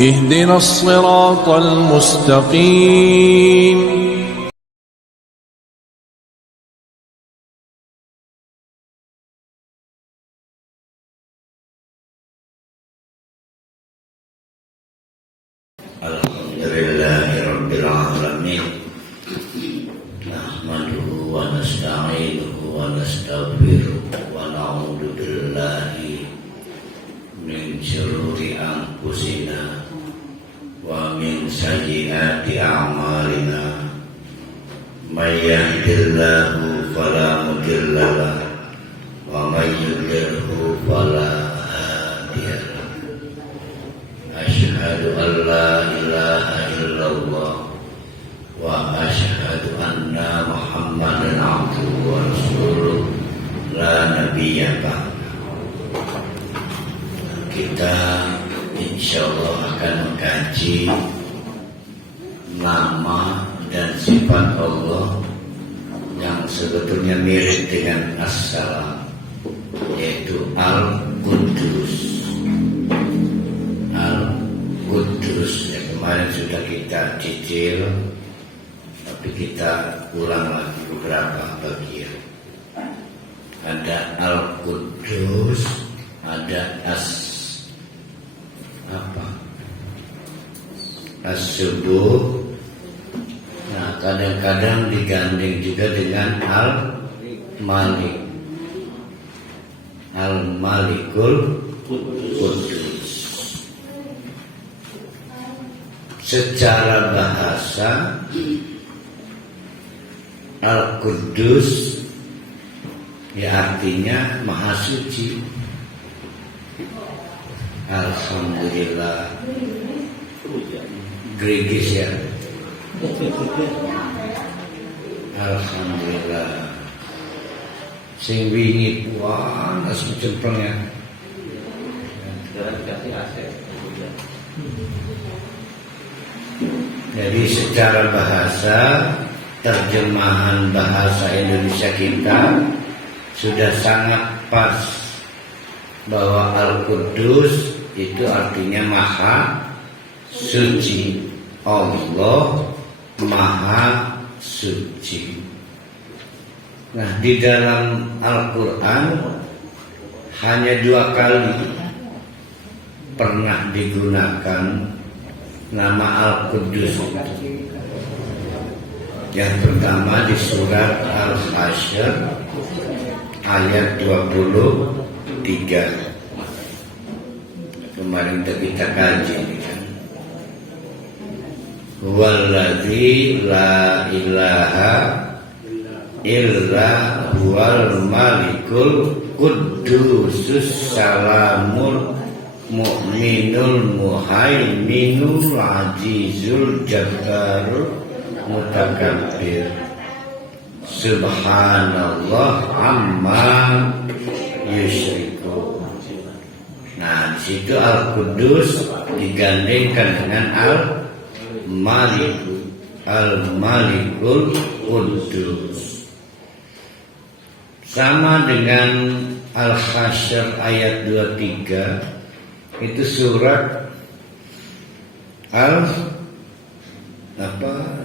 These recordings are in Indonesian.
اهدنا الصراط المستقيم Alhamdulillahirabbil alamin. Nahmaduhu wa nasta'inuhu wa nastaghfiruh wa na'udzu billahi min syururi anfusina wa min sayyiati a'malina. May yahdihillahu fala mudilla lahu wa may yudlilhu fala hadiya lahu. Asyhadu an la ilaha illallah wa asyhadu anna Muhammadan abduhu wa rasuluh la nabiyya ba'da. Kita insyaallah akan mengkaji nama dan sifat Allah yang sebetulnya mirip dengan As-Salam, yaitu Al-Quddus. Al-Quddus yang kemarin sudah kita cicil, tapi kita ulang lagi beberapa bagian. Ada Al-Quddus, ada As-Subuh. Nah, kadang-kadang digandeng juga dengan Al-Malik, Al-Malikul Quddus. Secara bahasa, Al-Quddus ya artinya Maha Suci. Alhamdulillah, Gregis ya. Alhamdulillah. Sing wingi panas cempreng ya. Jadi secara bahasa, terjemahan bahasa Indonesia kita sudah sangat pas bahwa Al-Quddus itu artinya Maha Suci. Allah Maha Suci. Nah, di dalam Al-Quran hanya 2 kali pernah digunakan nama Al-Quddus. Yang pertama di surat Al-Hasyr ayat 23. Kemarin kita kaji kan. Huwallazi la ilaha illa huwal malikul quddusus salamul mu'minul muhaiminul azizul jabbarul mutakabbir. Subhanallah amma yusyriku. Nah, di situ Al-Quddus digandengkan dengan Al-Malikul Quddus. Sama dengan Al-Hasyr ayat 23, itu surat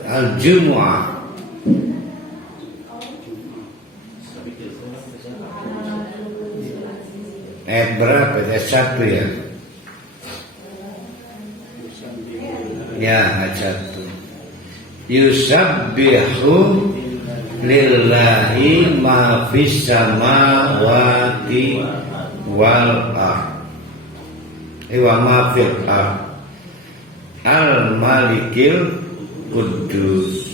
Al-Jumu'ah ayat berapa? Ayat 1 ya? Ya, ayat 1. Yusabbihu lillahi ma fis samawati wal ardh wa ma fil ardh al-malikil Quddus.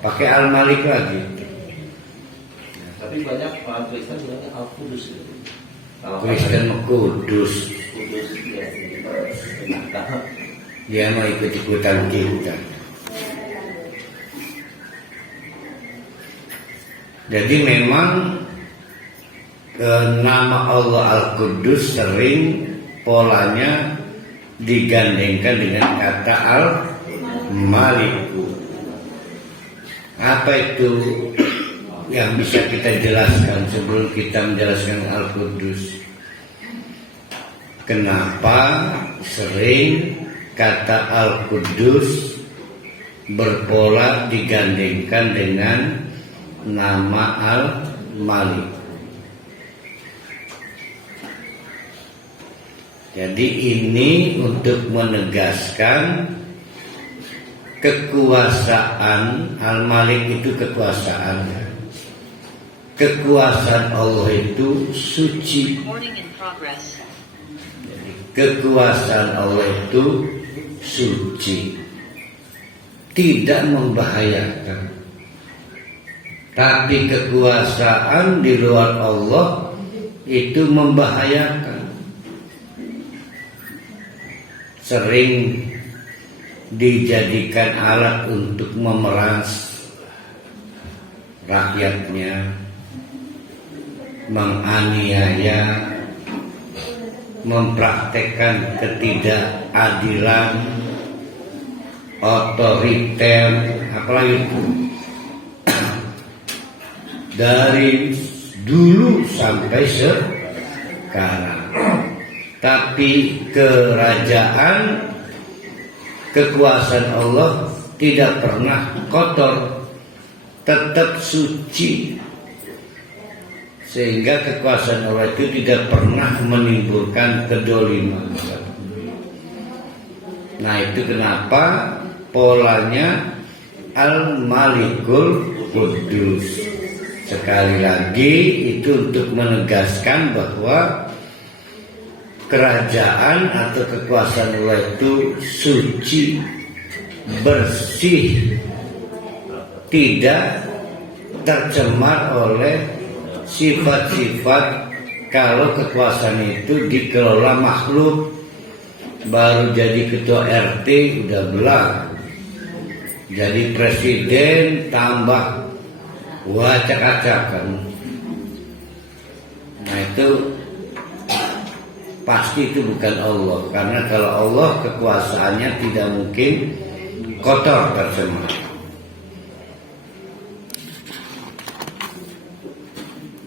Pakai al-malik lagi. Tapi banyak orang Kristen bilangnya Al-Qudus. Kristen Kudus. Kudus ya, Dia mau ikut-ikutan kita. Jadi memang nama Allah Al-Quddus sering polanya digandengkan dengan kata Al-Maliku. Apa itu yang bisa kita jelaskan sebelum kita menjelaskan Al-Quddus? kenapa sering kata Al-Quddus berpola digandengkan dengan nama Al-Malik. Jadi ini untuk menegaskan kekuasaan. Al-Malik itu kekuasaan. Kekuasaan Allah itu suci. Kekuasaan Allah itu suci, tidak membahayakan. Tapi kekuasaan di luar Allah itu membahayakan. Sering dijadikan alat untuk memeras rakyatnya, menganiaya, mempraktekkan ketidakadilan, otoriter, apalagi itu. Dari dulu sampai sekarang. Tapi kerajaan, kekuasaan Allah tidak pernah kotor, tetap suci. Sehingga kekuasaan Allah itu tidak pernah menimbulkan kedoliman. Nah, itu kenapa polanya Al-Malikul Quddus. Sekali lagi itu untuk menegaskan bahwa kerajaan atau kekuasaan Allah itu suci, bersih, tidak tercemar oleh sifat-sifat. Kalau kekuasaan itu dikelola makhluk, baru jadi ketua RT udah belah, jadi presiden tambah wacak-acakan. Nah, itu pasti itu bukan Allah, karena kalau Allah kekuasaannya tidak mungkin kotor tercemar.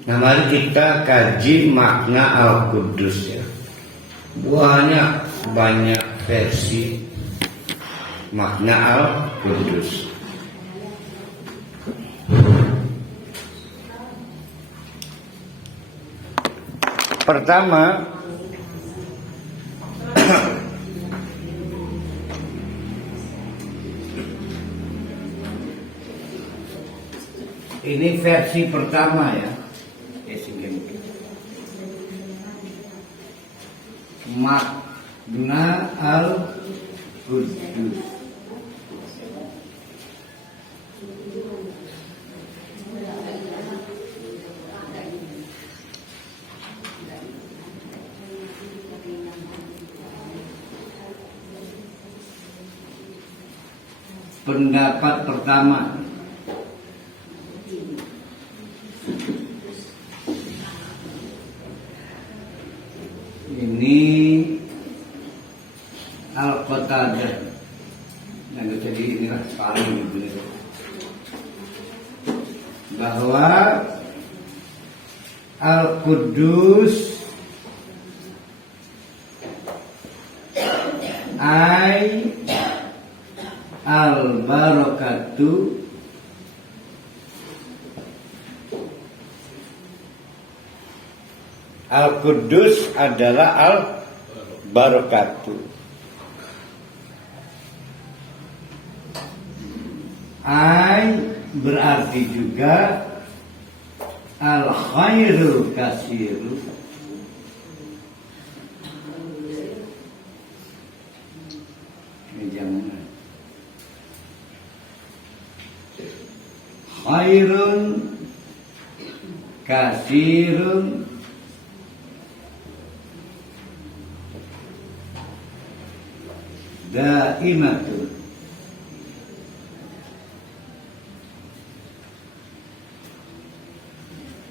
Nah, mari kita kaji makna Al-Quddus ya. Banyak versi makna Al-Quddus. Pertama, ini versi pertama ya. Makna Al-Quddus. Pendapat pertama, ini Al-Qatadah yang jadi inilah paling benar, bahwa Al-Quddus ay al-barakatu Al-Quddus adalah al-barakatu. Ay berarti juga al-khairu kasiru. Jangan. Khairun kasirun daimatun.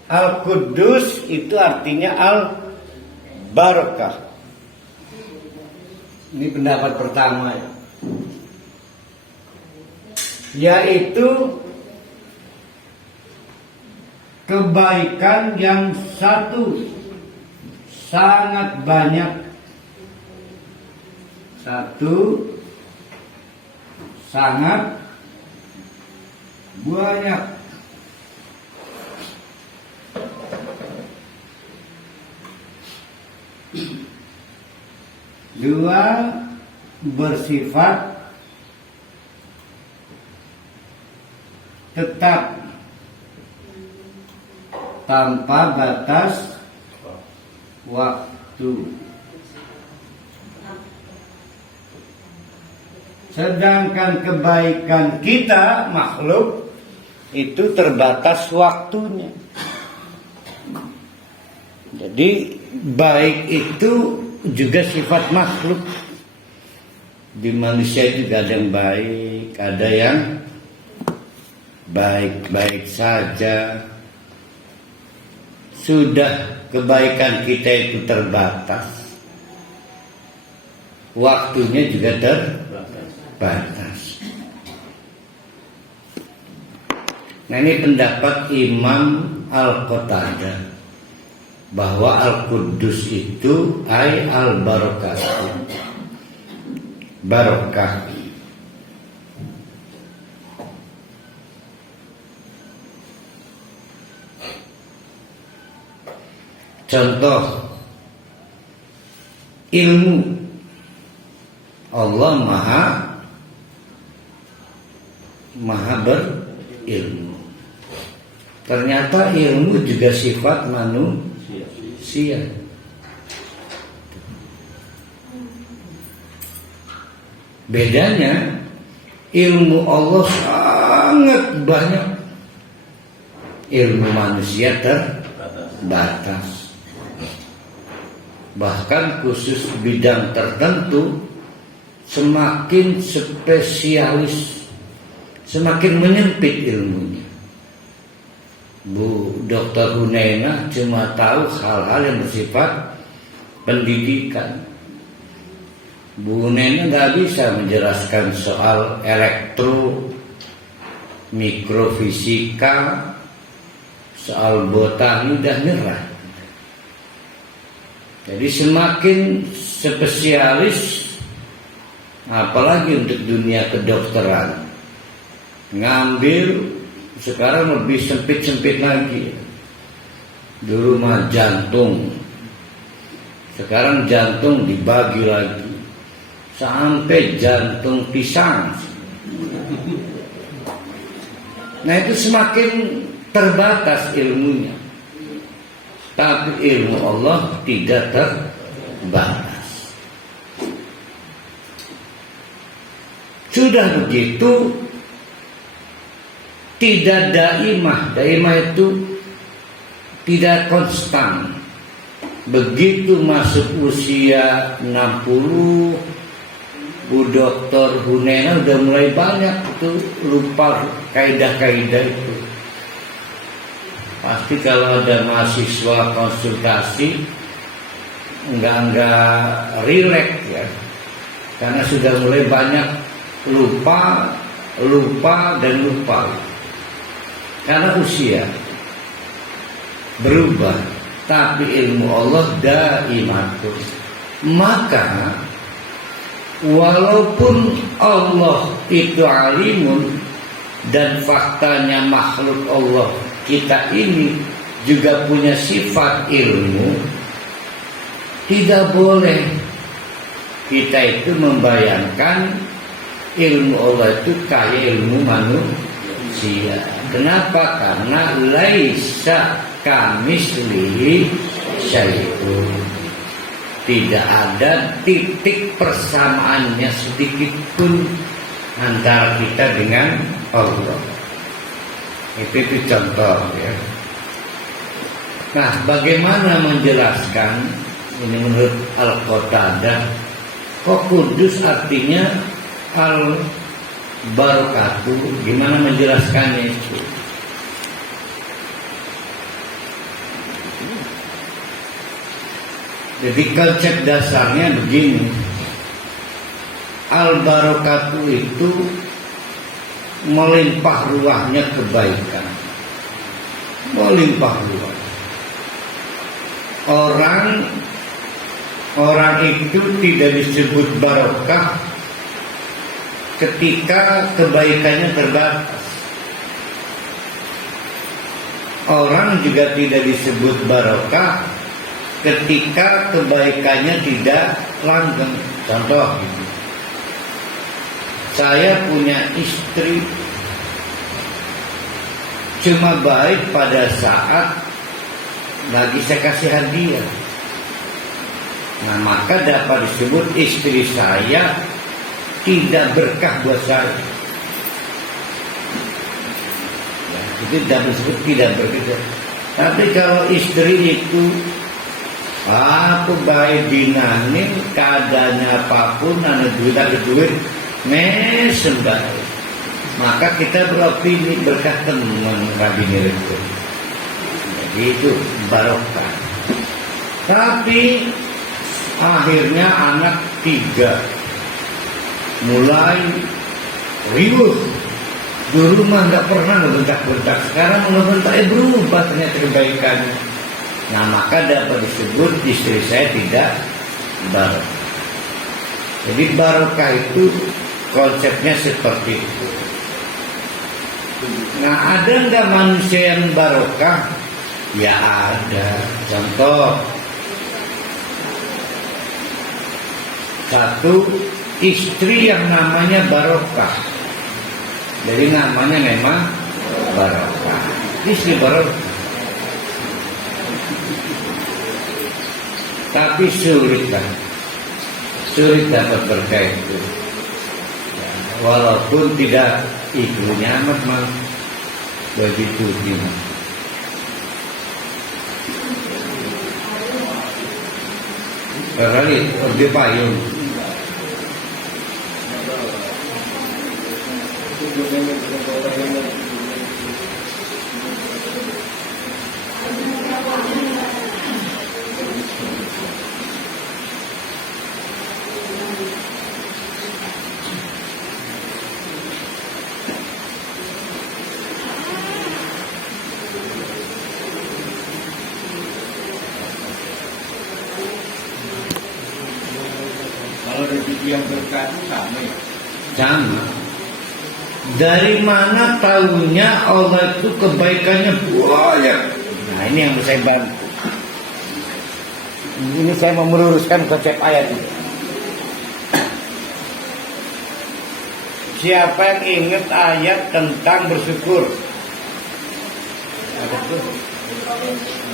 Al-Quddus itu artinya al-barakah. Ini pendapat pertama ya. Yaitu kebaikan yang satu sangat banyak Satu, sangat banyak. Dua, bersifat tetap tanpa batas waktu. Sedangkan kebaikan kita makhluk itu terbatas waktunya. Jadi baik itu juga sifat makhluk. Di manusia juga ada yang baik, ada yang baik-baik saja. Sudah kebaikan kita itu terbatas, waktunya juga terbatas. Nah, ini pendapat Imam Al-Qatadah bahwa Al-Quddus itu ay al-barakah, barokah. Contoh ilmu, Allah maha berilmu. Ternyata ilmu juga sifat manusia. Bedanya ilmu Allah sangat banyak, ilmu manusia terbatas. Bahkan khusus bidang tertentu semakin spesialis, semakin menyempit ilmunya. Bu Dr. Hunaina cuma tahu hal-hal yang bersifat pendidikan. Bu Hunaina nggak bisa menjelaskan soal elektro, mikrofisika, soal botani, udah nyerah. Jadi semakin spesialis, apalagi untuk dunia kedokteran, ngambil sekarang lebih sempit-sempit lagi. Dulu mah jantung, sekarang jantung dibagi lagi sampai jantung pisang. Nah, itu semakin terbatas ilmunya. Tapi ilmu Allah tidak terbatas. Sudah begitu, tidak daimah. Daimah itu tidak konstan. Begitu masuk usia 60, Bu Dr. Hunaina udah mulai banyak tuh lupa kaidah-kaidah itu. Pasti kalau ada mahasiswa konsultasi enggak rileks ya, karena sudah mulai banyak lupa dan lupa karena usia berubah. Tapi ilmu Allah daimatun. Maka walaupun Allah itu alimun dan faktanya makhluk Allah kita ini juga punya sifat ilmu, tidak boleh kita itu membayangkan ilmu Allah itu kayak ilmu manusia. Kenapa? Karena laisa kamitslihi syai'un. Tidak ada titik persamaannya sedikit pun antara kita dengan Allah. Itu contoh ya. Nah, bagaimana menjelaskan ini menurut Al-Qatadah? Kok kudus artinya al-barakatuh? Gimana menjelaskannya itu? Jadi konsep dasarnya begini. Al-barakatuh itu melimpah ruahnya kebaikan, melimpah ruah. Orang orang itu tidak disebut barokah ketika kebaikannya terbatas. Orang juga tidak disebut barokah ketika kebaikannya tidak langgeng. Contoh, saya punya istri cuma baik pada saat lagi saya kasih hadiah. Nah, maka dapat disebut istri saya tidak berkah buat saya. Ya, itu dapat disebut tidak berkah. Tapi kalau istri itu aku baik dinanin, keadaannya apapun, ada duit, mesem baik, maka kita beropini berkah teman rabini itu. Jadi itu barokah. Tapi akhirnya anak 3 mulai ribut. Dulu mah nggak pernah ngebentak-bentak, sekarang ngebentak berubah ternyata kebaikannya. Nah, maka dapat disebut istri saya tidak barokah. Jadi barokah itu konsepnya seperti itu. Nah, ada nggak manusia yang barokah? Ya ada. Contoh, satu istri yang namanya barokah. Jadi namanya memang barokah. Istri barokah. Tapi sulit dapat berkah itu. Ya, walaupun tidak ibunya amat mal begitu gini. Kali pergi payung. Kalau rezeki yang berkah itu sama ya? Sama. Dari mana tahunya Allah itu kebaikannya banyak? Nah, ini yang saya bantu. Ini saya mau meluruskan konsep ayat ini. Siapa yang ingat ayat tentang bersyukur? Ada tuh.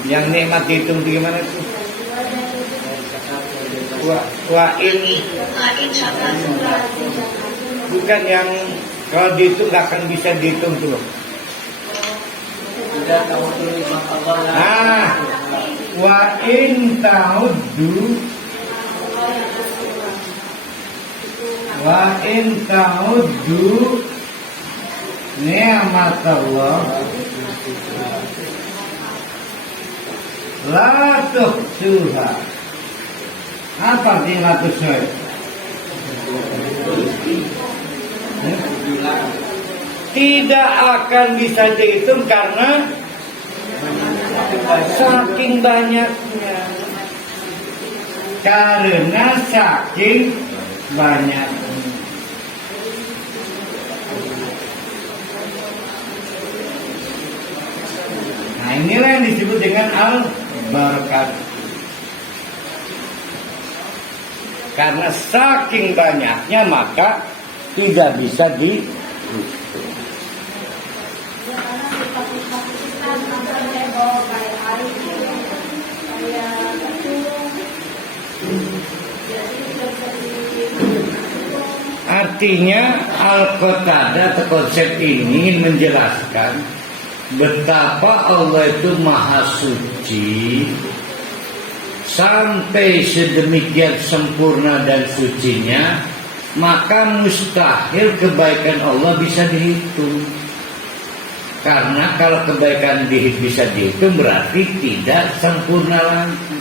Yang nikmat dihitung gimana tuh? Bukan yang kalau dihitung nggak akan bisa dihitung tuh. Nah, wa in ta'uddu ni'matallah la tuhsuha. Apa artinya la tuhsuha? Tidak akan bisa dihitung karena saking banyaknya. Karena saking banyaknya. Nah, inilah yang disebut dengan al-barakat. Karena saking banyaknya maka tidak bisa di artinya Al-Qatadah atau konsep ini menjelaskan betapa Allah itu maha suci sampai sedemikian sempurna dan sucinya, maka mustahil kebaikan Allah bisa dihitung. Karena kalau kebaikan bisa dihitung berarti tidak sempurna lagi.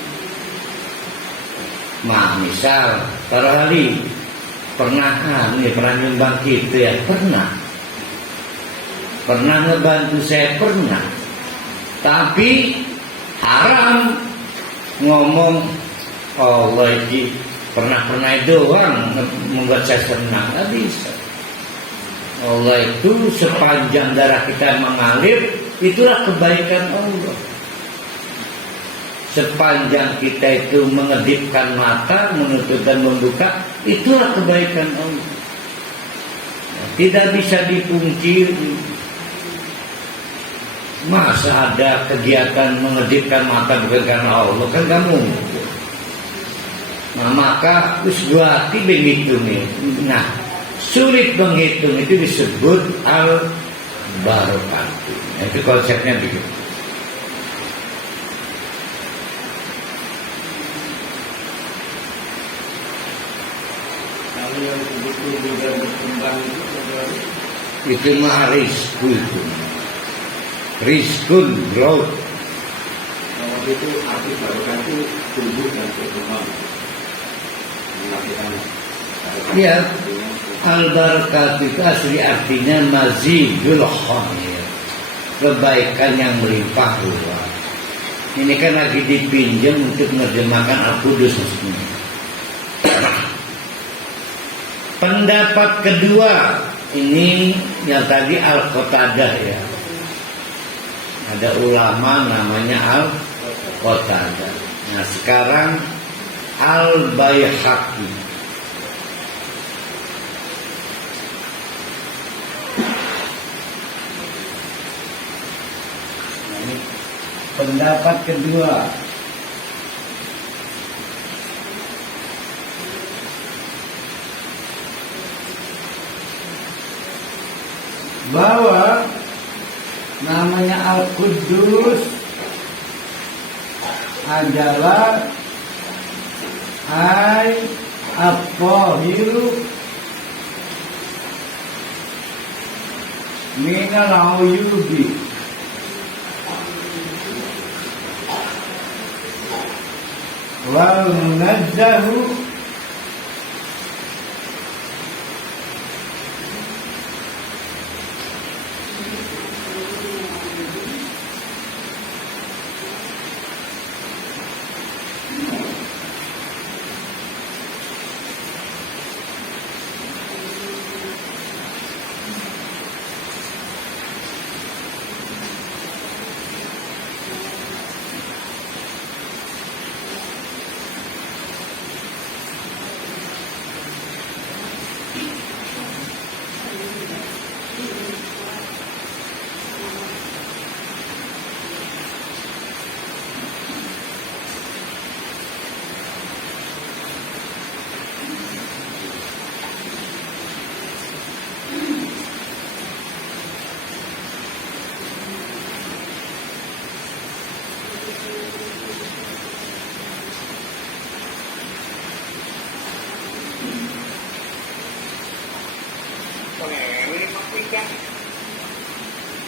Misal para ahli pernah nyumbang gitu ya, pernah ngebantu saya, pernah, tapi haram ngomong Allah ini pernah doang membuat saya senang, nggak bisa. Allah itu sepanjang darah kita mengalir, itulah kebaikan Allah. Sepanjang kita itu mengedipkan mata, menutup dan membuka, itulah kebaikan Allah. Tidak bisa dipungkiri. Masa ada kegiatan mengedipkan mata bukan karena Allah, kan gak mungkin. Nah, maka usbuati begitu nih. Nah, sulit menghitung itu disebut al-barakatu. Itu konsepnya begitu. Kalau yang betul juga berkembang Itu mah rizku itu. Rizkun growth. kalau itu arti barokah itu tumbuh dan berkembang. Melakukan Ya, al-barakat itu asli artinya mazidul khair, kebaikan yang melimpah ruah. Ini kan lagi dipinjam untuk menerjemahkan Al-Qudus. Pendapat kedua ini yang tadi Al-Qatadah ya. Ada ulama namanya Al-Qatadah. Nah sekarang Al-Baihaqi. Pendapat kedua bahwa namanya Al-Qudus adalah At-Tahiru minal uyubi wal munazzahu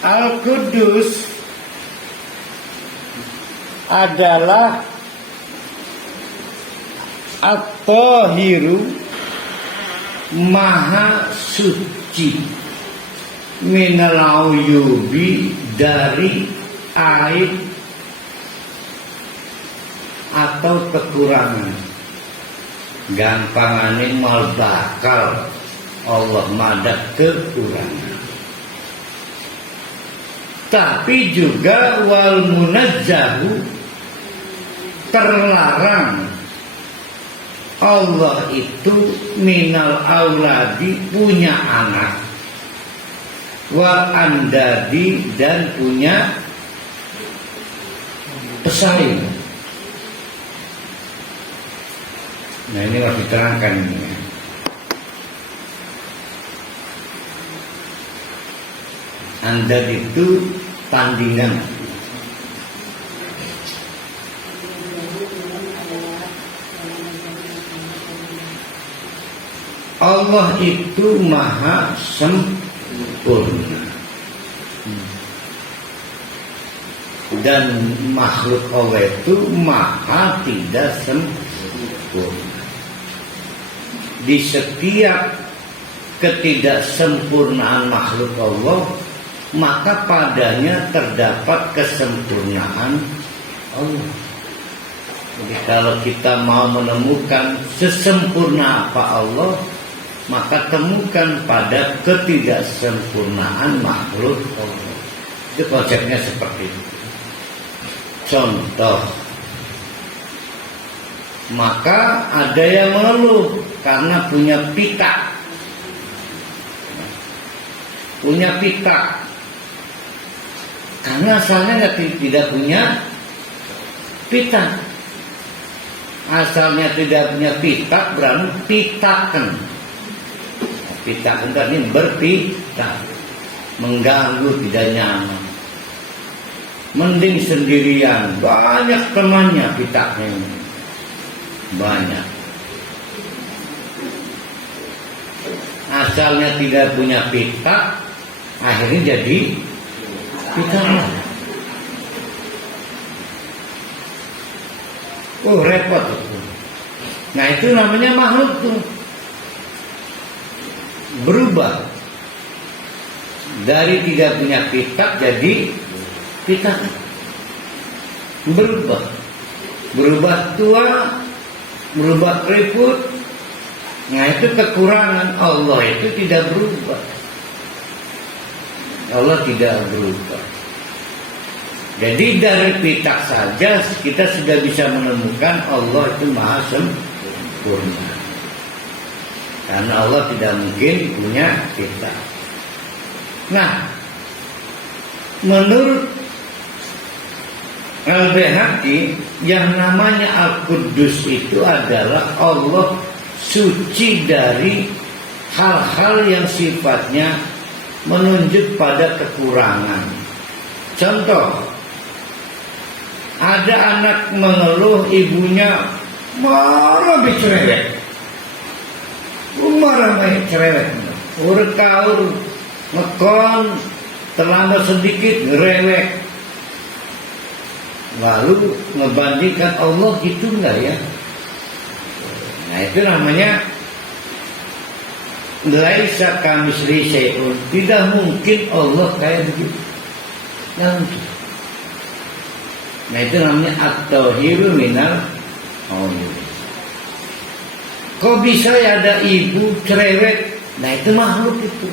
Al-Qudus adalah At-Tahiru maha suci minal uyubi dari aib atau kekurangan. Gampangane mal bakal Allah madak kekurangan. Tapi juga wal munazzahu terlarang. Allah itu minal auladi punya anak, wal andadi dan punya pesaing. Nah ini harus diterangkan ini. Andad itu tandingan. Allah itu maha sempurna dan makhluk Allah itu maha tidak sempurna. Di setiap ketidaksempurnaan makhluk Allah, maka padanya terdapat kesempurnaan Allah. Jadi kalau kita mau menemukan sesempurna apa Allah, maka temukan pada ketidaksempurnaan makhluk Allah. Itu konsepnya seperti itu. Contoh, maka ada yang mengeluh karena punya pita. Punya pita. Karena asalnya tidak punya pita. Asalnya tidak punya pita berarti pitakan. Pitakan tadi berpita, mengganggu, tidak nyaman. Mending sendirian, banyak temannya pitaknya ini. Banyak. Asalnya tidak punya pita, akhirnya jadi pita. Oh, repot itu. Nah, itu namanya makhluk tuh. Berubah dari tidak punya pita jadi pita. Berubah tua, berubah keriput. Nah, itu kekurangan. Allah itu tidak berubah. Allah tidak berubah. Jadi dari pita saja kita sudah bisa menemukan Allah itu maha sempurna. Karena Allah tidak mungkin punya pita. Nah, menurut Al-Baihaqi, yang namanya Al-Quddus itu adalah Allah suci dari hal-hal yang sifatnya menunjuk pada kekurangan. Contoh, ada anak mengeluh ibunya marah cerewet. Marah cerewet. Urut-kaur, ngekon, terlambat sedikit, ngerewek. Lalu ngebandingkan Allah gitu enggak ya? Nah, itu namanya laisa kamitslihi syai'un. Tidak mungkin Allah kayak begitu. Tidak mungkin. Nah, itu namanya at-tauhiru minal uyub. Kok bisa ya ada ibu cerewet? Nah, itu makhluk itu.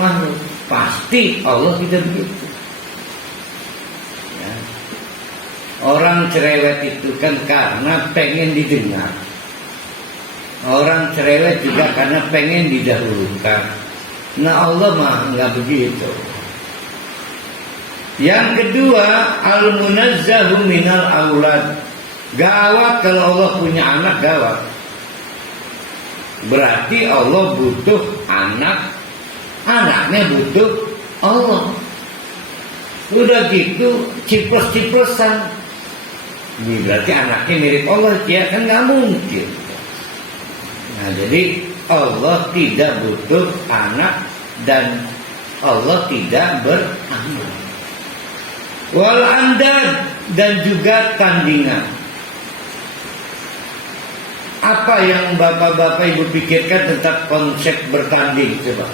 Makhluk. Pasti Allah tidak begitu. Ya. Orang cerewet itu kan karena pengen didengar. Orang cerewet juga karena pengen didahulukan. Nah, Allah mah nggak begitu. Yang kedua, al-munazzahu minal aulad. Gawat kalau Allah punya anak, gawat. Berarti Allah butuh anak, anaknya butuh Allah. Udah gitu ciplos-ciplosan. Ini berarti anaknya mirip Allah, ya kan nggak mungkin. Nah, jadi Allah tidak butuh anak dan Allah tidak beranak. Wal andad, dan juga tandingan. Apa yang bapak-bapak ibu pikirkan tentang konsep bertanding, coba?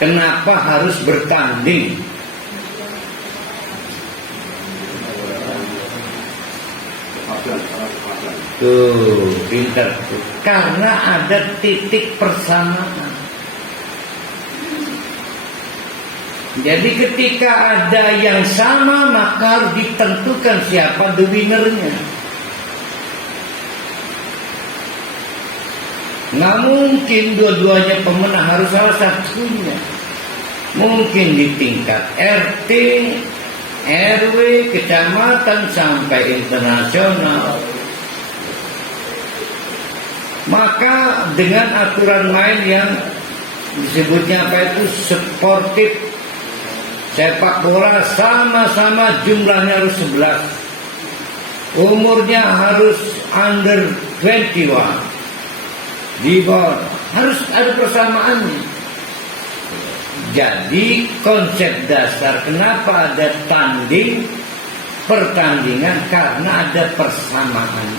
Kenapa harus bertanding? Tuh, pintar tuh. Karena ada titik persamaan. Jadi ketika ada yang sama, maka harus ditentukan siapa the winner-nya. Nggak mungkin dua-duanya pemenang, harus salah satunya. Mungkin di tingkat RT, RW, kecamatan, sampai internasional. Maka dengan aturan main yang disebutnya apa itu sportif, sepak bola sama-sama jumlahnya harus 11. Umurnya harus under 21. Di bawah harus ada persamaannya. Jadi konsep dasar kenapa ada pertandingan karena ada persamaan.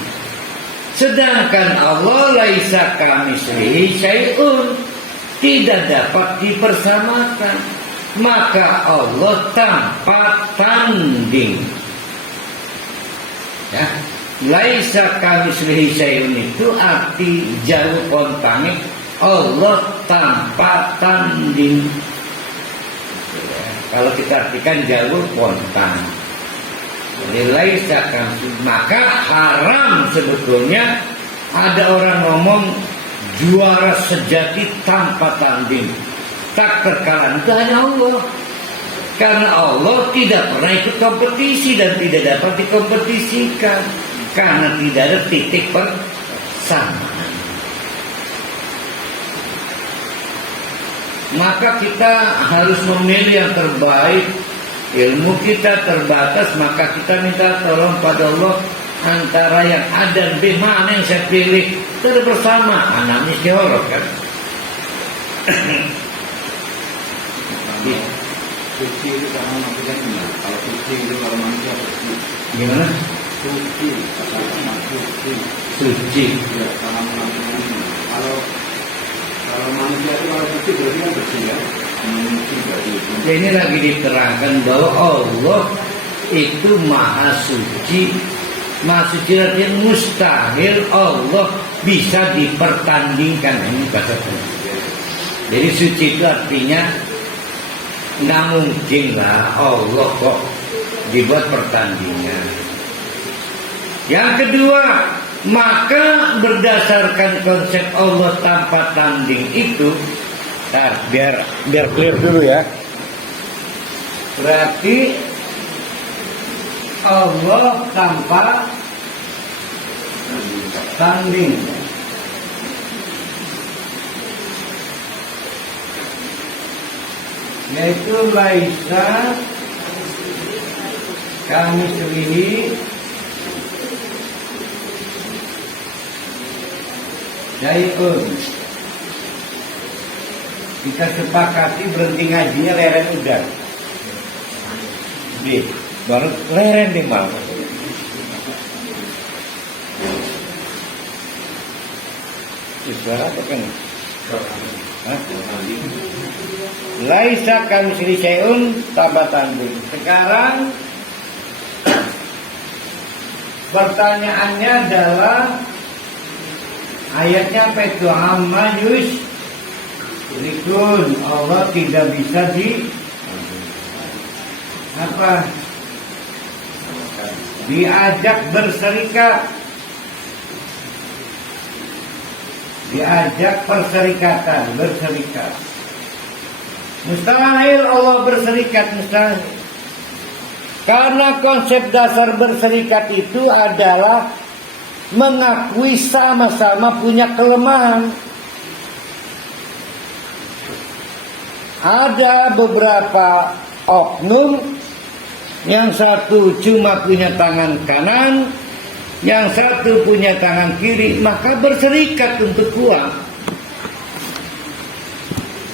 Sedangkan Allah laisa kamitslihi syai'un, tidak dapat dipersamakan. maka Allah tanpa tanding. Ya, laisa kamitslihi syai'un itu arti jauh kontangnya Allah tanpa tanding. Ya, kalau kita artikan jauh kontang. Jadi laisa kamitslihi, maka haram sebetulnya ada orang ngomong juara sejati tanpa tanding. Tak terkalahkan itu hanya Allah. Karena Allah tidak pernah ikut kompetisi dan tidak dapat dikompetisikan. Karena tidak ada titik persamaan. Maka kita harus memilih yang terbaik. Ilmu kita terbatas, maka kita minta tolong pada Allah. Antara yang A dan B, mana yang saya pilih? Itu bersama. Anak istiqoroh kan. Suci itu karena maksudnya gimana? Kalau suci itu kalau manusia suci. Gimana? Suci, kata-kata suci. Suci. Ya, karena manusia. Kalau manusia itu kalau suci berarti kan bersih ya. Suci berarti. Ini lagi diterangkan bahwa Allah itu maha suci. Maha suci artinya mustahil Allah bisa dipertandingkan. Ini bahasa. Jadi suci itu artinya nggak mungkin lah Allah kok dibuat pertandingan. Yang kedua, maka berdasarkan konsep Allah tanpa tanding itu, biar clear dulu ya. Berarti Allah tanpa tanding. Yaitu laisa kamitslihi syai'un. Kita sepakati berhenti ngajinya leren udah. Baru leren nih malah. Suara apa kan? Laisa kamitslihi syai'un tabatan. Sekarang pertanyaannya adalah ayatnya apa itu? Amma yusyrikun. Allah tidak bisa diajak berserikat. Diajak berserikat. Mustahil Allah berserikat, mustahil. Karena konsep dasar berserikat itu adalah mengakui sama-sama punya kelemahan. Ada beberapa oknum, yang satu cuma punya tangan kanan, yang satu punya tangan kiri, maka berserikat untuk kuat.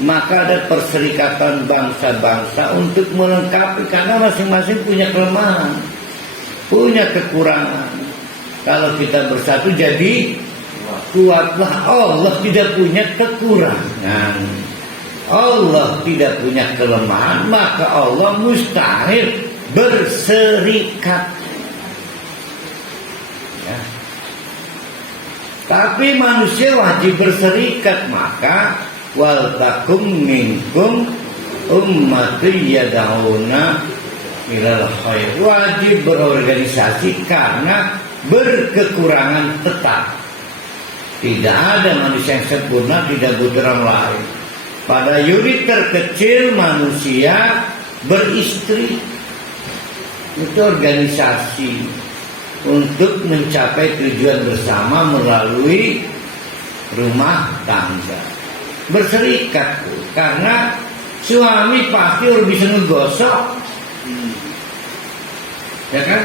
Maka ada perserikatan bangsa-bangsa untuk melengkapi, karena masing-masing punya kelemahan, punya kekurangan. Kalau kita bersatu jadi kuatlah. Allah tidak punya kekurangan, Allah tidak punya kelemahan, maka Allah mustahil berserikat. Ya. Tapi manusia wajib berserikat, maka wal takum minkum ummatun yad'una ilal khair. Wajib berorganisasi karena berkekurangan tetap. Tidak ada manusia yang sempurna, tidak butuh orang lain. Pada unit terkecil manusia beristri, itu organisasi untuk mencapai tujuan bersama melalui rumah tangga. Berserikat, karena suami pasti harus bisa ngegosok, ya kan?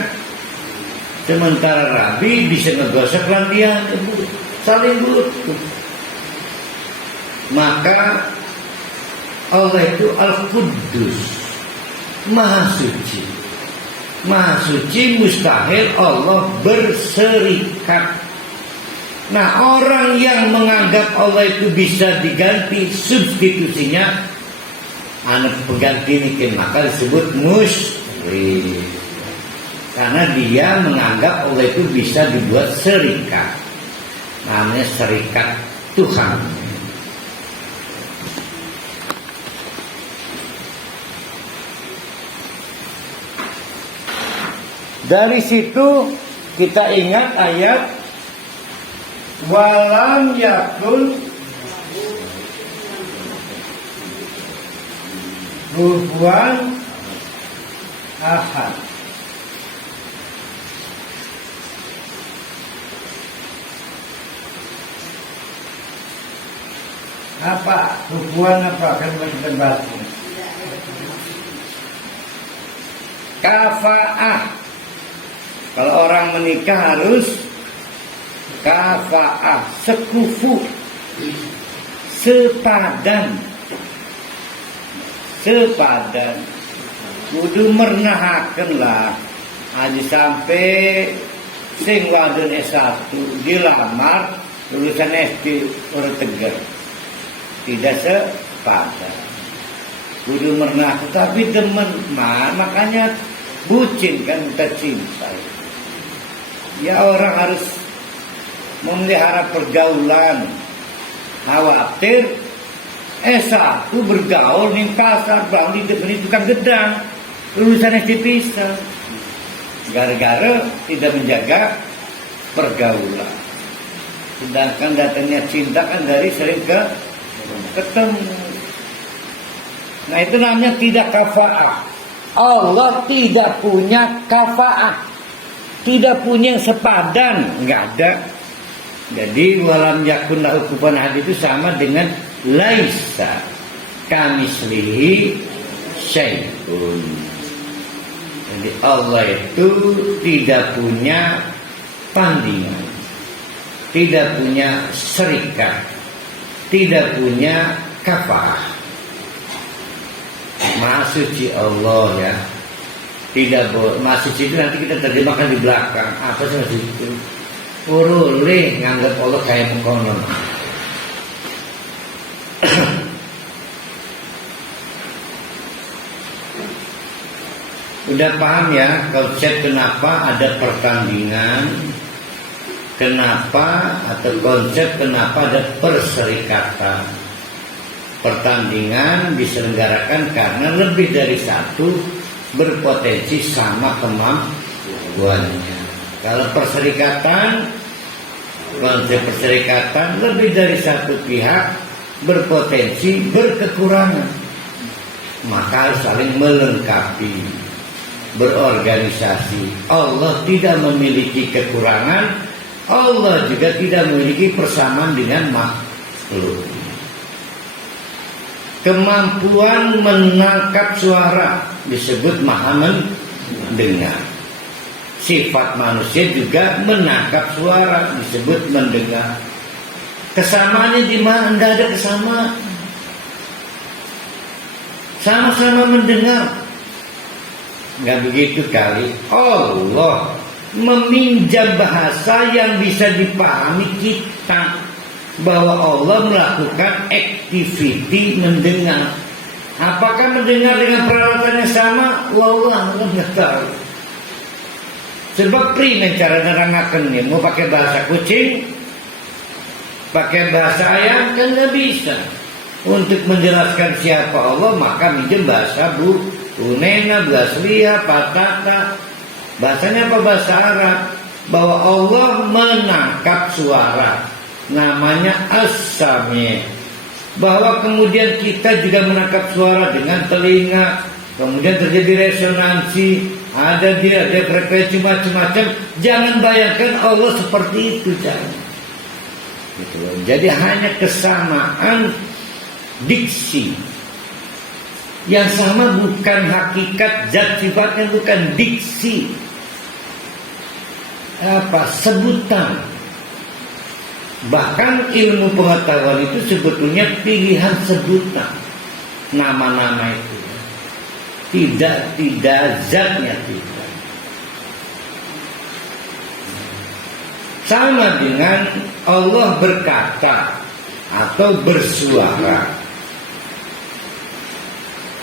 Sementara Rabi bisa ngegosok landian, saling butuh. Maka Allah itu Al-Quddus, Maha Suci. Maha Suci, mustahil Allah berserikat. Nah, orang yang menganggap Allah itu bisa diganti substitusinya anak pengganti niki maka disebut musyrik. Karena dia menganggap Allah itu bisa dibuat serikat. Namanya serikat Tuhan. Dari situ kita ingat ayat walam yakun kufuwan ahad. Apa kufuwan apa kan kita bahas? Kafa'ah. Kalau orang menikah harus kafa'ah, sekufu, sepadan, kudu mernahaken lah. Aja sampai sing wadon S1 dilamar lulusan SD orang Tegar, tidak sepadan. Kudu mernahaken, tapi teman, makanya bucin kan tercinta. Ya orang harus memelihara pergaulan. Khawatir S1 bergaul nih pasar bang di depan tukang gedang, lulusan SD pisah. Gara-gara tidak menjaga pergaulan. Sedangkan datangnya cinta kan dari sering ketemu. Nah itu namanya tidak kafa'ah. Allah tidak punya kafa'ah, tidak punya yang sepadan, nggak ada. Jadi walam yakun lahu kufuwan ahad itu sama dengan laisa kamitslihi syai'un. Jadi Allah itu tidak punya tandingan, tidak punya serikat, tidak punya kafa'ah. Maha suci Allah ya. Tidak boleh. Maha suci itu nanti kita terjemahkan di belakang. Apa sih maksud itu? Urule nganggap Allah kayak mengkonon. Udah paham ya konsep kenapa ada pertandingan, kenapa atau konsep kenapa ada perserikatan. Pertandingan diselenggarakan karena lebih dari satu berpotensi sama kemampuannya. Kalau perserikatan, konsep perserikatan lebih dari satu pihak berpotensi berkekurangan, maka harus saling melengkapi, berorganisasi. Allah tidak memiliki kekurangan, Allah juga tidak memiliki persamaan dengan makhluk. Kemampuan menangkap suara disebut maha mendengar. Sifat manusia juga menangkap suara disebut mendengar. Kesamaannya di mana? Tidak ada kesamaan. Sama-sama mendengar. Nggak begitu kali. Allah meminjam bahasa yang bisa dipahami kita, bahwa Allah melakukan activity mendengar. Apakah mendengar dengan peralatannya sama? Wallah nggak tahu. Sebab primen cara nerangakennya, mau pakai bahasa kucing, pakai bahasa ayam kan nggak bisa. Untuk menjelaskan siapa Allah maka minjem bahasa Bu Unena, Blaslia, Patata. Bahasanya apa? Bahasa Arab. Bahwa Allah menangkap suara, namanya as-sami'. Bahwa kemudian kita juga menangkap suara dengan telinga, kemudian terjadi resonansi, ada frekuensi macam-macam. Jangan bayangkan Allah seperti itu, jangan. Gitu. Jadi hanya kesamaan diksi. Yang sama bukan hakikat, zat sifatnya bukan diksi. Apa? Sebutan. Bahkan ilmu pengetahuan itu sebetulnya pilihan sebutan nama-nama itu, tidak zatnya tidak. Sama dengan Allah berkata atau bersuara.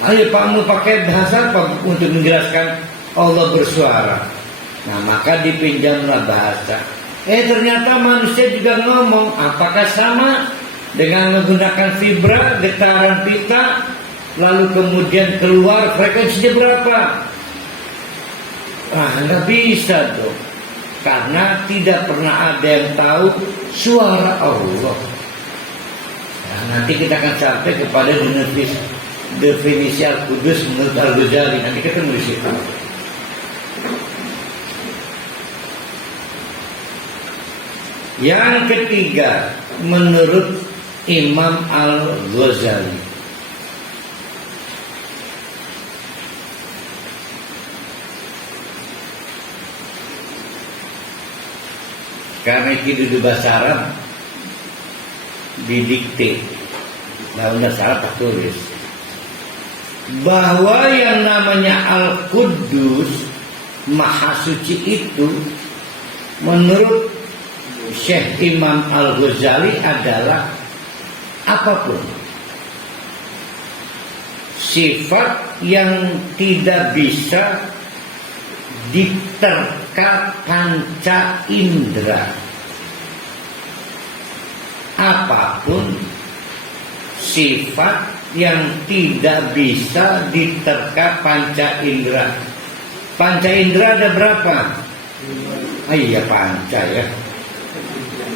Ayo Pak mau pakai bahasa apa untuk menjelaskan Allah bersuara? Nah maka dipinjamlah bahasa. Ternyata manusia juga ngomong. Apakah sama dengan menggunakan vibra, getaran pita, lalu kemudian keluar frekuensinya berapa? Nggak bisa dong. Karena tidak pernah ada yang tahu suara Allah. Nah, nanti kita akan sampai kepada definisi Al-Qudus menurut Al-Ghazali. Nanti ketemu di situ. Yang ketiga, menurut Imam Al-Ghazali, karena itu di bahasa Arab didikte, nah bahasa Arab tertulis bahwa yang namanya Al-Qudus, Maha Suci itu menurut Syekh Imam Al-Ghazali adalah apapun sifat yang tidak bisa diterka panca indera, apapun sifat yang tidak bisa diterka panca indera. Panca indera ada berapa? Iya panca ya.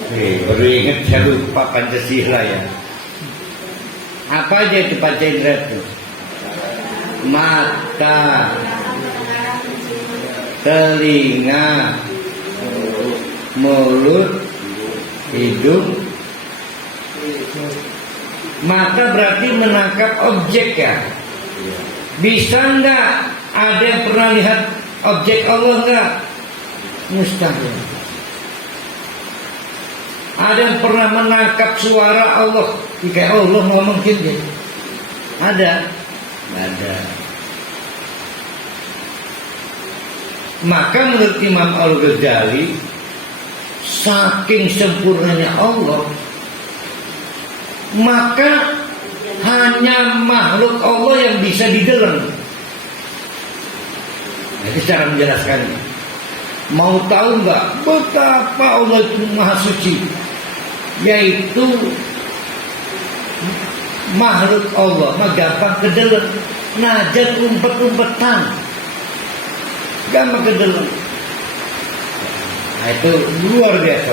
Baru ingat, saya lupa Pancasila ya. Apa aja itu panca indera itu? Mata, telinga, mulut, hidung. Mata berarti menangkap objek ya. Bisa enggak ada yang pernah lihat objek Allah enggak? Mustahil. Ada yang pernah menangkap suara Allah? Jika Allah ngomong gitu. Ada? Ada. Maka menurut Imam Al-Ghazali, saking sempurnanya Allah, maka hanya makhluk Allah yang bisa dideleng. Itu cara menjelaskannya. Mau tahu nggak betapa Allah itu Maha Suci? Yaitu makhluk Allah mah gampang kedeleng, najat umpet-umpetan, gampang kedeleng. Nah, itu luar biasa.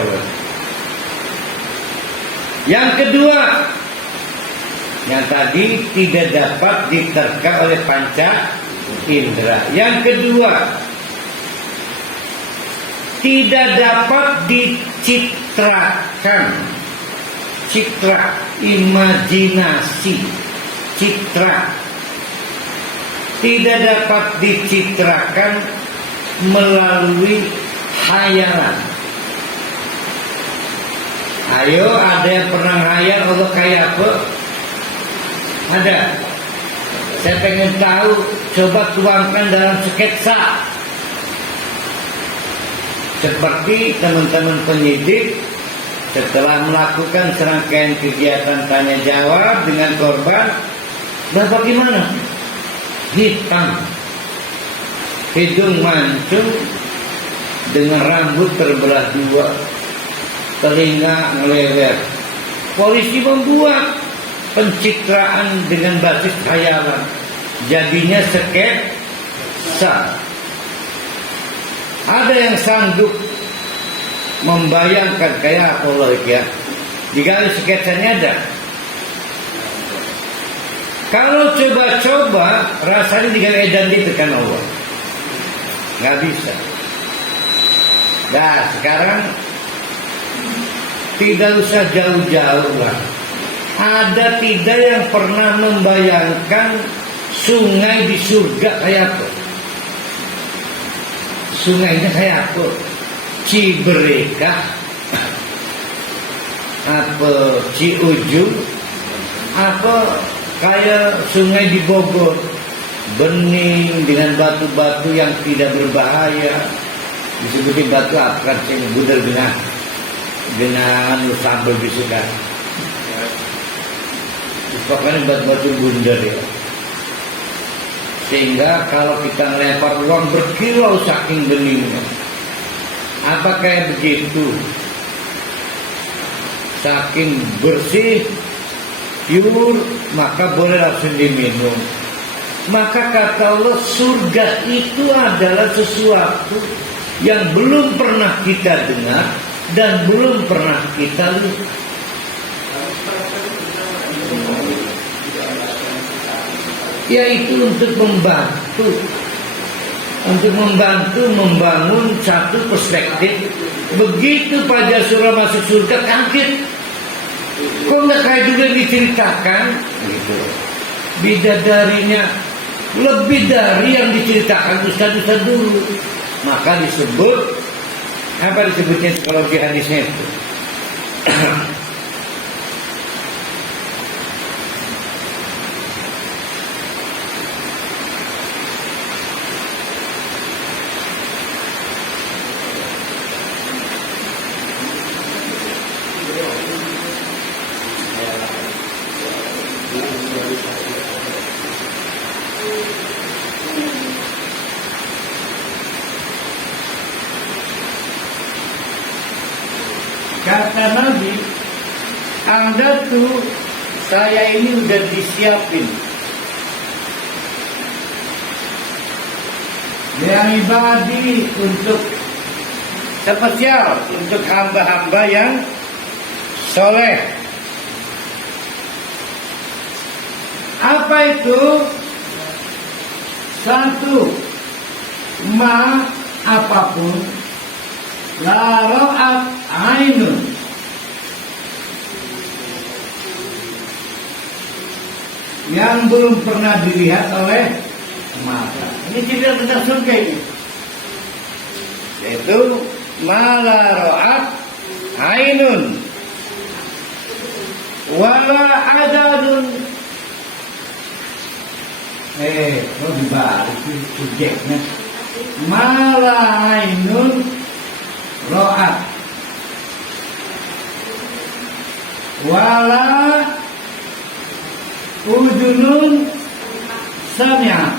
Yang kedua, yang tadi tidak dapat diterka oleh panca indera. Yang kedua, tidak dapat dicitrakan. Citra, imajinasi, citra tidak dapat dicitrakan melalui khayalan. Ayo, ada yang pernah khayal Allah kayak apa? Ada. Saya pengen tahu, coba tuangkan dalam sketsa. Seperti teman-teman penyidik setelah melakukan serangkaian kegiatan tanya jawab dengan korban, bagaimana? Hitam, hidung mancung dengan rambut terbelah dua, telinga ngelewer. Polisi membuat pencitraan dengan basis khayalan, jadinya sketsa. Ada yang sanggup membayangkan kayak Allah ya. Jika sketsanya ada. Kalau coba-coba rasanya dengan edan ditekan Allah, nggak bisa. Nah sekarang tidak usah jauh-jauh lah. Ada tidak yang pernah membayangkan sungai di surga kayak apa? Sungainya kayak apa? Cibereka, apa Ciujung, apa kayak sungai di Bogor, bening dengan batu-batu yang tidak berbahaya, disebutin batu akar yang bundar dengan sambal bisukan. Pokoknya batu-batu bundar ya. Sehingga kalau kita melempar uang berkilau saking beningnya. Apa kayak begitu? Saking bersih, pure, maka boleh langsung diminum. Maka kata Allah, surga itu adalah sesuatu yang belum pernah kita dengar dan belum pernah kita lihat. Yaitu untuk membantu membangun satu perspektif. Begitu Pak Surah masuk surga, kaget. Kok nggak kayak juga diceritakan? Gitu. Bidadarinya lebih dari yang diceritakan ustaz-ustaz dulu. Maka disebut, apa disebutnya kalau di hadisnya itu? Kata Nabi, Anda tuh, saya ini udah disiapin yang ibadi untuk spesial untuk hamba-hamba yang soleh. Apa itu? Satu, apapun la ra'at ainun, yang belum pernah dilihat oleh mata. Ini cerita tentang surga ini. Yaitu ma la ra'at ainun wala adadun. Kok dibalik subjeknya? Ma la ainun ra'at wala udunun sami'at.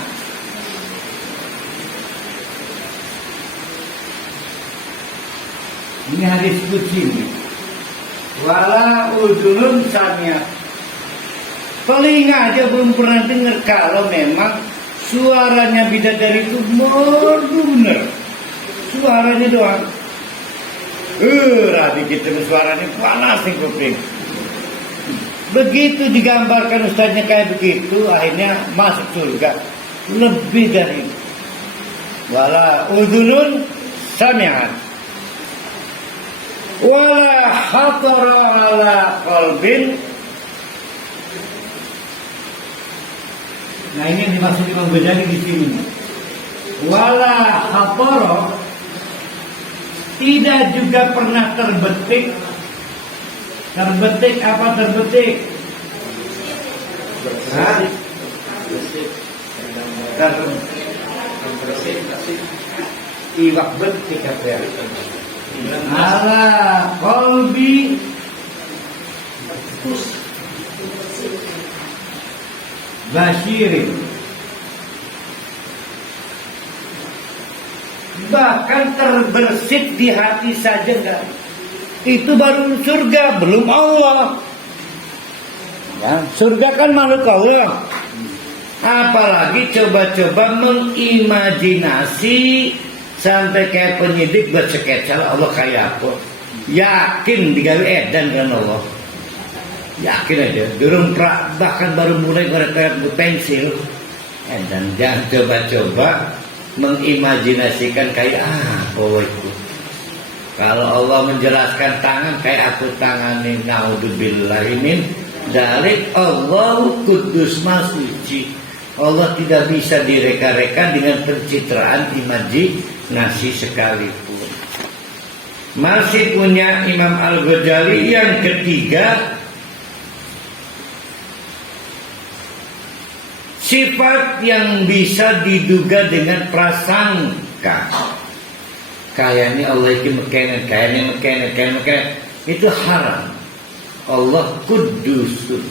Ini hadis qudsi ini. Wala udunun sami'at. Telinga aja belum pernah dengar kalau memang suaranya bidadari itu merdu bener. Suaranya doang. Rabi gitu suaranya panas nih kuping. Begitu digambarkan ustaznya kayak begitu, akhirnya masuk surga. Lebih dari wala udhunun sami'at wala khatara ala qalbin. Nah, ini yang dimaksud Imam Ghazali di sini. Wala khatara, tidak juga pernah terbetik. Terbetik apa terbetik? Iwak betik apa ya? Ala qalbi basyirin. Bahkan terbersit di hati saja enggak. Itu baru surga, belum Allah. Ya, surga kan makhluk Allah. Apalagi coba-coba mengimajinasi sampai kayak penyidik berseketsa Allah kayak apa. Yakin digawe edan kan Allah. Yakin aja. Bahkan baru mulai korek-korek pensil. Dan jangan coba-coba mengimajinasikan kayak apa itu. Kalau Allah menjelaskan tangan kayak aku tangani, naudzubillahi min dzalik. Allahu Qudus Suci. Allah tidak bisa direka-reka dengan pencitraan imajinasi sekalipun. Masih punya Imam Al-Ghazali yang ketiga, sifat yang bisa diduga dengan prasangka. Kayaknya Allah itu mekenen, itu haram. Allah Qudusun.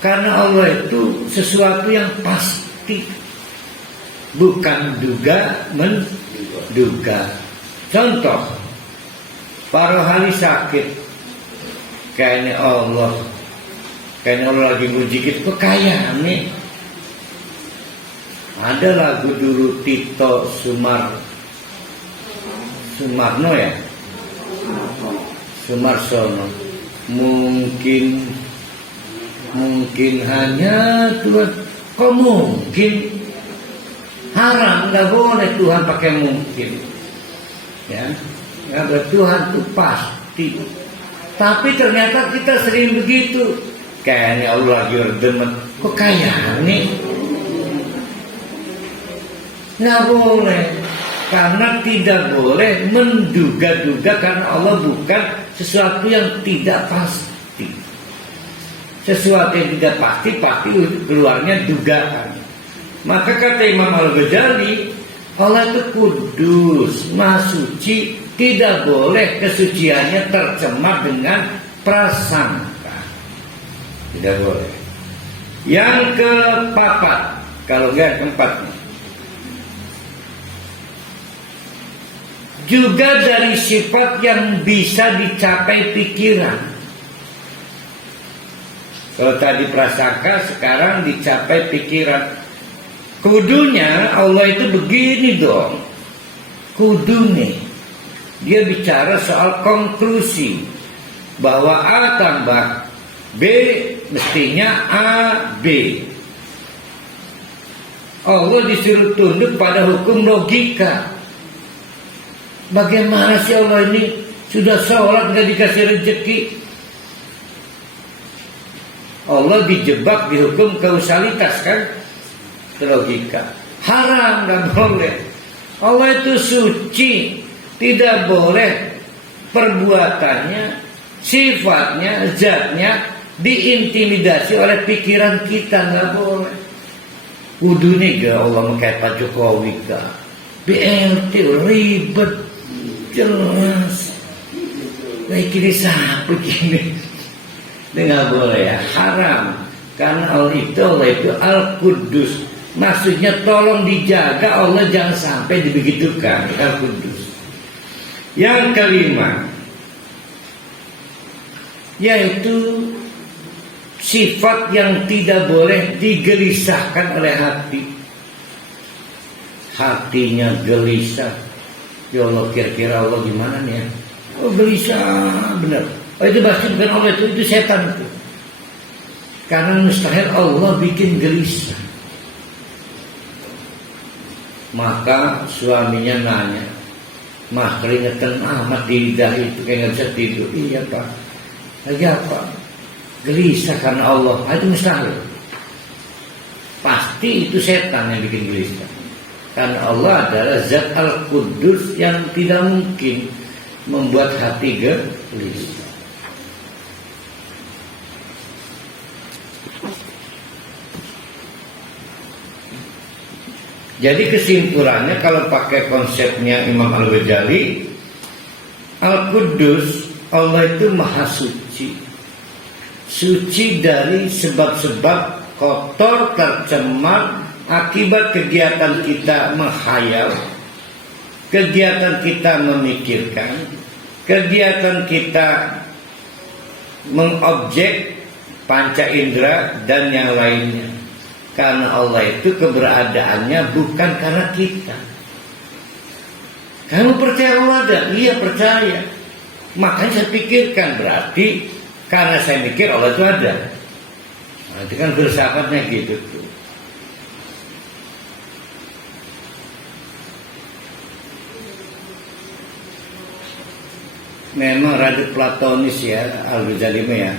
Karena Allah itu sesuatu yang pasti. bukan duga menduga. Contoh, para hari sakit, kayaknya Allah lagi nguji kita, kok kaya nih. Ada lagu dulu Tito Sumarno ya, Sumarsono. Mungkin hanya Tuhan. Kok mungkin? Haram, nggak boleh Tuhan pakai mungkin. Ya, Tuhan itu pasti. Tapi ternyata kita sering begitu. Kayaknya Allah lagi berdemen. Kok kaya nih? Nggak boleh. Karena tidak boleh menduga-duga, karena Allah bukan sesuatu yang tidak pasti. Sesuatu yang tidak pasti keluarnya dugaan. Maka kata Imam Al-Ghazali, Allah itu kudus, maha suci, tidak boleh kesuciannya tercemar dengan prasangka. Tidak boleh. Yang keempat, kalau enggak keempat, juga dari sifat yang bisa dicapai pikiran. Kalau tadi prasangka, sekarang dicapai pikiran. Kudunya Allah itu begini dong. Kudunya dia bicara soal konklusi, bahwa A tambah B mestinya A B. Allah disuruh tunduk pada hukum logika. Bagaimana sih Allah ini sudah sholat nggak dikasih rezeki? Allah dijebak di hukum kausalitas kan, logika. Haram, nggak boleh. Allah itu suci, tidak boleh perbuatannya, sifatnya, zatnya diintimidasi oleh pikiran kita, nggak boleh. Kudu nih gak Allah kayak Pak Jokowi gak BLT ribet jelas. Kayak gini siapa gini? Ini nggak boleh ya, haram. Karena Allah itu Al-Qudus. Maksudnya tolong dijaga Allah, jangan sampai dibegitukan. Al-Qudus. Yang kelima, yaitu sifat yang tidak boleh digelisahkan oleh hati. Hatinya gelisah. Ya Allah, kira-kira Allah gimana nih ya? Oh, gelisah benar. Oh, itu pasti bukan Allah, itu setan itu. Karena mustahil Allah bikin gelisah. Maka suaminya nanya, "Mah, keringetan amat di lidah itu, kayak nggak bisa tidur." "Iya Pak." "Lagi apa?" "Gelisah karena Allah." Itu mustahil. Pasti itu setan yang bikin gelisah. Karena Allah adalah Zat Al-Qudus yang tidak mungkin membuat hati gelisah. Jadi kesimpulannya, kalau pakai konsepnya Imam Al-Ghazali, Al-Qudus, Allah itu maha suci. Suci dari sebab-sebab kotor, tercemar akibat kegiatan kita menghayal, kegiatan kita memikirkan, kegiatan kita mengobjek panca indera dan yang lainnya. Karena Allah itu keberadaannya bukan karena kita. Kamu percaya Allah ada? Iya percaya. Makanya saya pikirkan, berarti karena saya mikir Allah itu ada. Nah, itu kan filsafatnya gitu tuh. Memang rada platonis ya Al-Ghazali ya.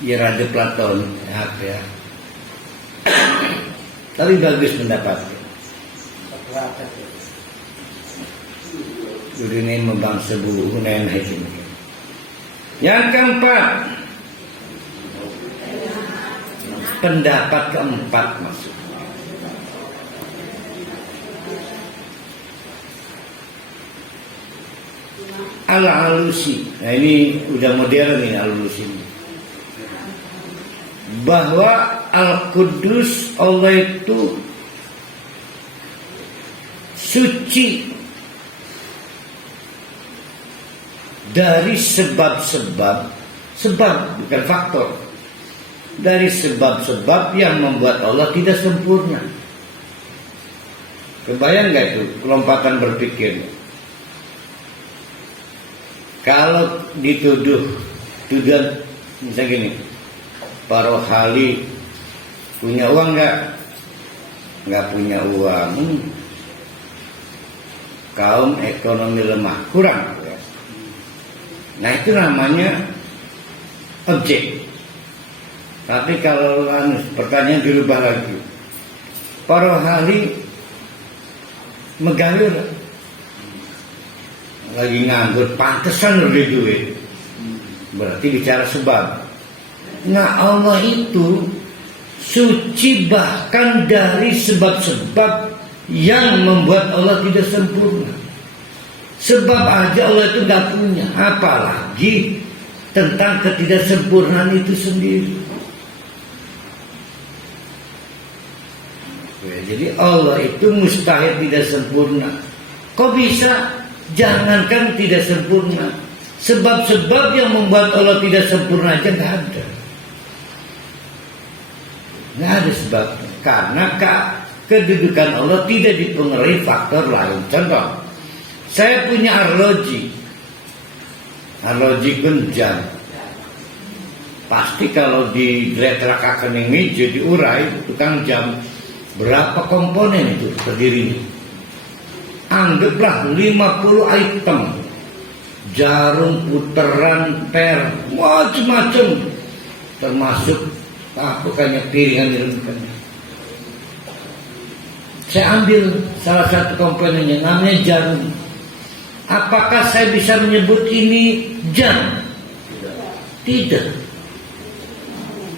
Ya rada platonis ya. Tapi bagus pendapatnya. Dunia membangsa bulu itu. Yang keempat, pendapat keempat maksudnya. Al-Alusi. Nah ini udah modern nih Al-Alusi. Bahwa Al-Qudus Allah itu suci dari sebab-sebab, sebab bukan faktor, dari sebab-sebab yang membuat Allah tidak sempurna. Kebayang nggak itu kelompatan berpikir? Kalau dituduh tuduhan misalnya gini, Pak Rohali punya uang nggak? Nggak punya uang. Kaum ekonomi lemah, kurang. Nah itu namanya objek. Tapi kalau pertanyaan dirubah lagi, Pak Rohali megawir lagi nganggur, pantesan lebih duit. Berarti bicara sebab. Nah Allah itu suci bahkan dari sebab-sebab yang membuat Allah tidak sempurna. Sebab aja Allah itu gak punya, apalagi tentang ketidaksempurnaan itu sendiri. Jadi Allah itu mustahil tidak sempurna. Kok bisa? Jangankan tidak sempurna, sebab-sebab yang membuat Allah tidak sempurna aja gak ada. Gak ada sebabnya. Karena kedudukan Allah tidak dipengaruhi faktor lain. Contoh, saya punya arloji pun jam. Pasti kalau diletrakakan ini jadi urai tukang jam, berapa komponen itu terdirinya? Anggaplah 50 item, jarum, puteran, per, macam-macam, termasuk bukannya piringan diremukkannya. Saya ambil salah satu komponennya, namanya jarum. Apakah saya bisa menyebut ini jam? Tidak.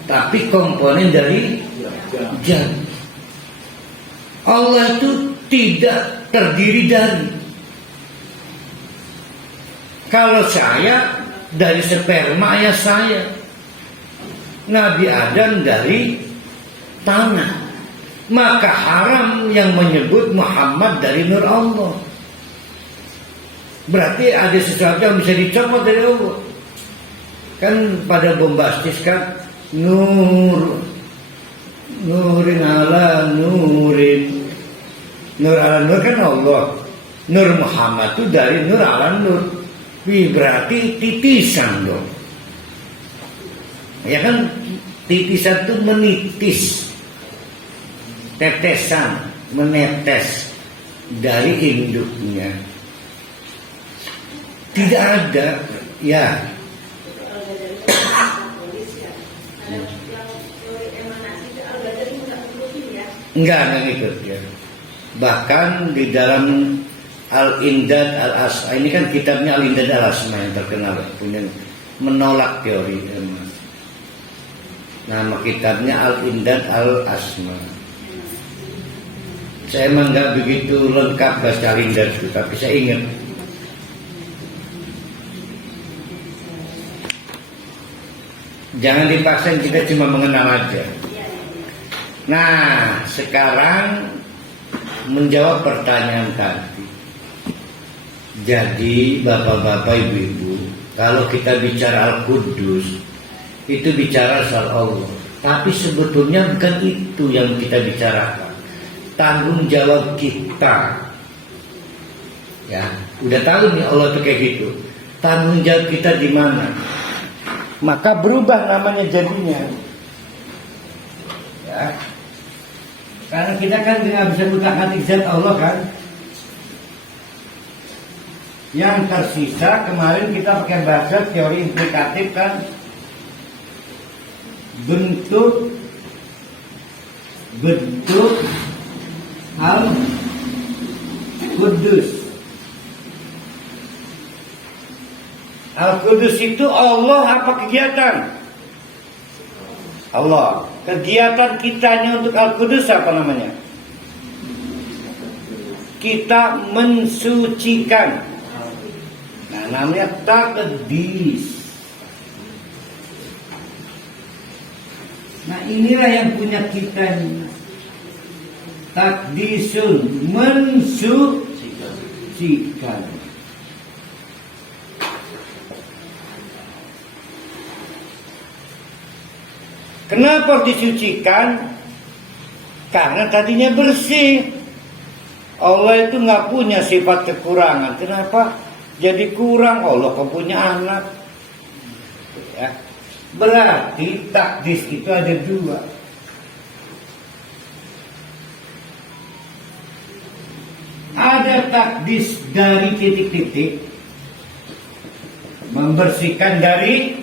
Tapi komponen dari jam. Allah itu tidak terdiri dari. Kalau saya dari sperma ayah saya, Nabi Adam dari tanah, maka haram yang menyebut Muhammad dari nur Allah. Berarti ada sesuatu yang bisa dicopot dari Allah. Kan pada bombastis kan, nurin ala nurin. Nur ala nur kan Allah. Nur Muhammad itu dari nur ala nur. Berarti titisan dong. Ya kan, titisan itu menitis, tetesan, menetes dari induknya. Tidak ada, ya. Enggak ikut ya. Bahkan di dalam Al-Indad Al-Asma, ini kan kitabnya Al-Indad Al-Asma yang terkenal, punya menolak teori. Nama kitabnya Al-Indad Al-Asma. Saya emang nggak begitu lengkap bahasa Al-Indad itu, tapi saya ingat. Jangan dipaksain, kita cuma mengenal aja. Nah, sekarang menjawab pertanyaan tadi. Jadi, bapak-bapak, ibu-ibu, kalau kita bicara Al-Qudus, itu bicara soal Allah. Tapi sebetulnya bukan itu yang kita bicarakan. Tanggung jawab kita. Ya, udah tahu nih Allah itu kayak gitu. Tanggung jawab kita di mana? Maka berubah namanya jadinya. Ya. Karena kita kan tidak bisa utak-atik zat Allah kan. Yang tersisa kemarin kita pakai bahasa teori implikatif kan, bentuk Al-Qudus. Al-Qudus itu Allah apa kegiatan? Allah. Kegiatan kitanya untuk Al-Qudus apa namanya? Kita mensucikan. Nah, namanya taqdis. Nah, inilah yang punya kita ini. Taqdisun, mensucikan. disucikan. Kenapa disucikan? Karena tadinya bersih. Allah itu nggak punya sifat kekurangan. Kenapa jadi kurang? Allah kok punya anak? Ya. Berarti takdis itu ada dua. Ada takdis dari titik-titik, membersihkan dari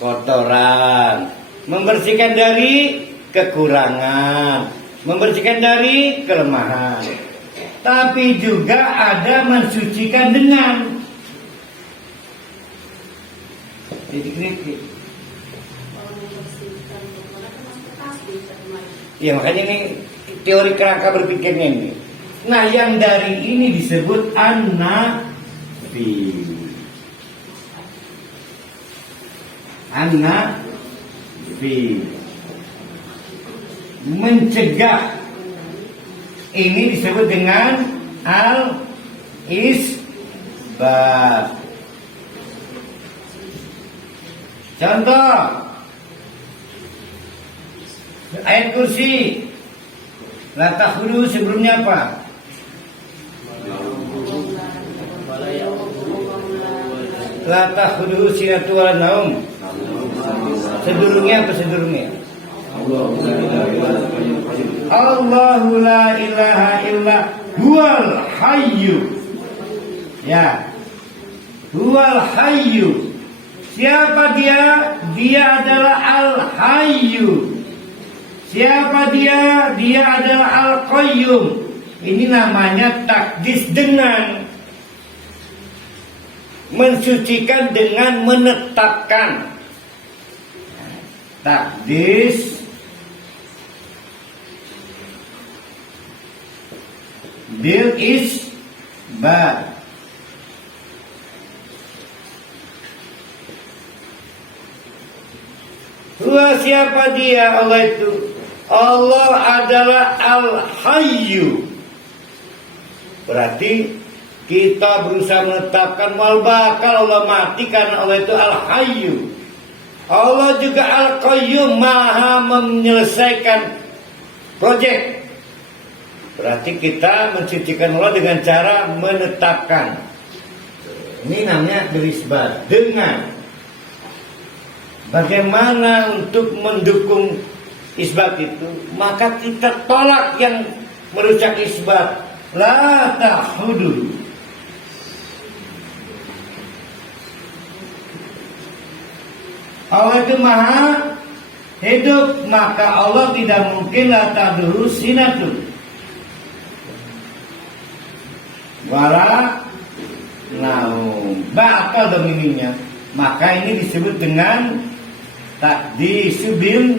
kotoran, membersihkan dari kekurangan, membersihkan dari kelemahan. Tapi juga ada mensucikan dengan titik-titik. Ya makanya ini teori kerangka berpikirnya ini. Nah yang dari ini disebut an-nafi. An-nafi, mencegah. Ini disebut dengan al-isbat. Contoh ayat kursi. La takhulu sebelumnya apa? La takhulu sinatu wala naum. Sedurungnya apa sedurungnya? Allahu la ilaha illa huwal hayyu. Ya. Huwal hayyu. Siapa dia? Dia adalah al-hayyu. Siapa dia? Dia adalah al-qayyum. Ini namanya takdis dengan, mensucikan dengan menetapkan. Takdis bil isbat. Siapa dia? Allah itu, Allah adalah al-hayyu. Berarti kita berusaha menetapkan wal bakal Allah mati karena Allah itu al-hayyu. Allah juga al-qayyum, maha menyelesaikan proyek. Berarti kita mensucikan Allah dengan cara menetapkan. Ini namanya berisbat. Dengan bagaimana untuk mendukung isbat itu, maka kita tolak yang merusak isbat. La ta'khudhu. Allah itu maha hidup, maka Allah tidak mungkin la ta'khudhu sinatun wala naum. Batal dominnya. Maka ini disebut dengan takdisu bil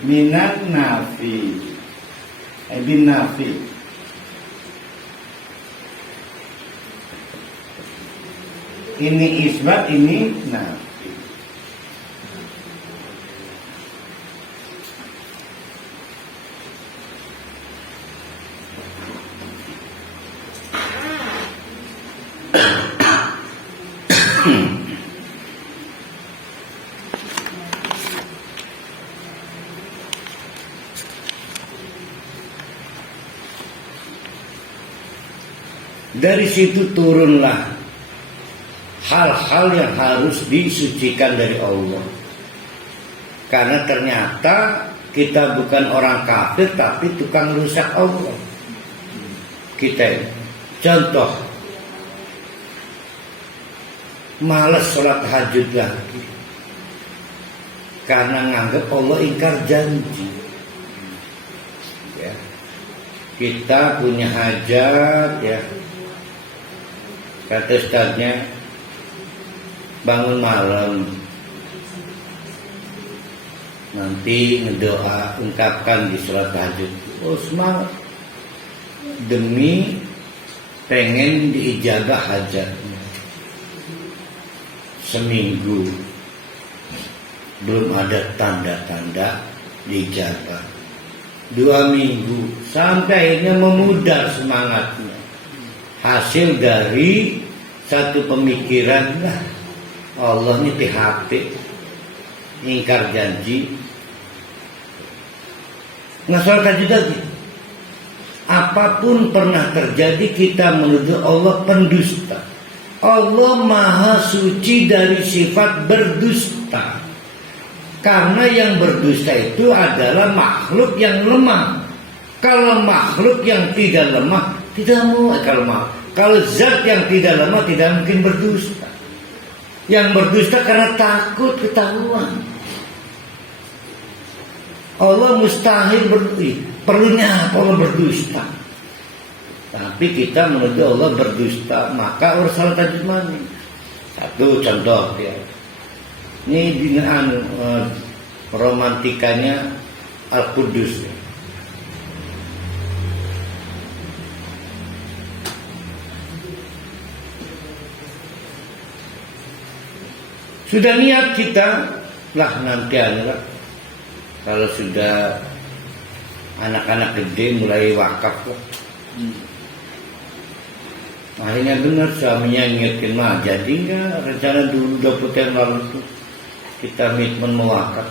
minan nafi. Bin nafi. Ini isbat, ini nafi. Dari situ turunlah hal-hal yang harus disucikan dari Allah. Karena ternyata kita bukan orang kafir, tapi tukang rusak Allah. Kita contoh, malas sholat tahajud lagi karena nganggap Allah ingkar janji. Ya. Kita punya hajat, ya. Kata ustadznya, bangun malam, nanti ngedoa, ungkapkan di sholat tahajud. Oh semangat, demi pengen diijabah hajatnya. Seminggu belum ada tanda-tanda diijabah. 2 minggu, sampai akhirnya memudar semangatnya. Hasil dari satu pemikiran, lah Allah ini PHP, ingkar janji. Nggak soal tadi lagi. Apapun pernah terjadi, kita menuduh Allah pendusta. Allah maha suci dari sifat berdusta. Karena yang berdusta itu adalah makhluk yang lemah. Kalau makhluk yang tidak lemah, tidak mau kalau zat yang tidak lemah tidak mungkin berdusta. Yang berdusta karena takut ketahuan. Allah mustahil perlunya apa Allah berdusta. Tapi kita menuduh Allah berdusta, maka harus salah tajwid. Satu contoh ya. Ini dengan romantikanya Al-Qudus. Sudah niat kita lah nanti adalah kalau sudah anak-anak gede mulai wakaf lah. Akhirnya benar suaminya ngingetin, mah jadi nggak rencana dulu 20 tahun lalu tuh kita komitmen mewakaf.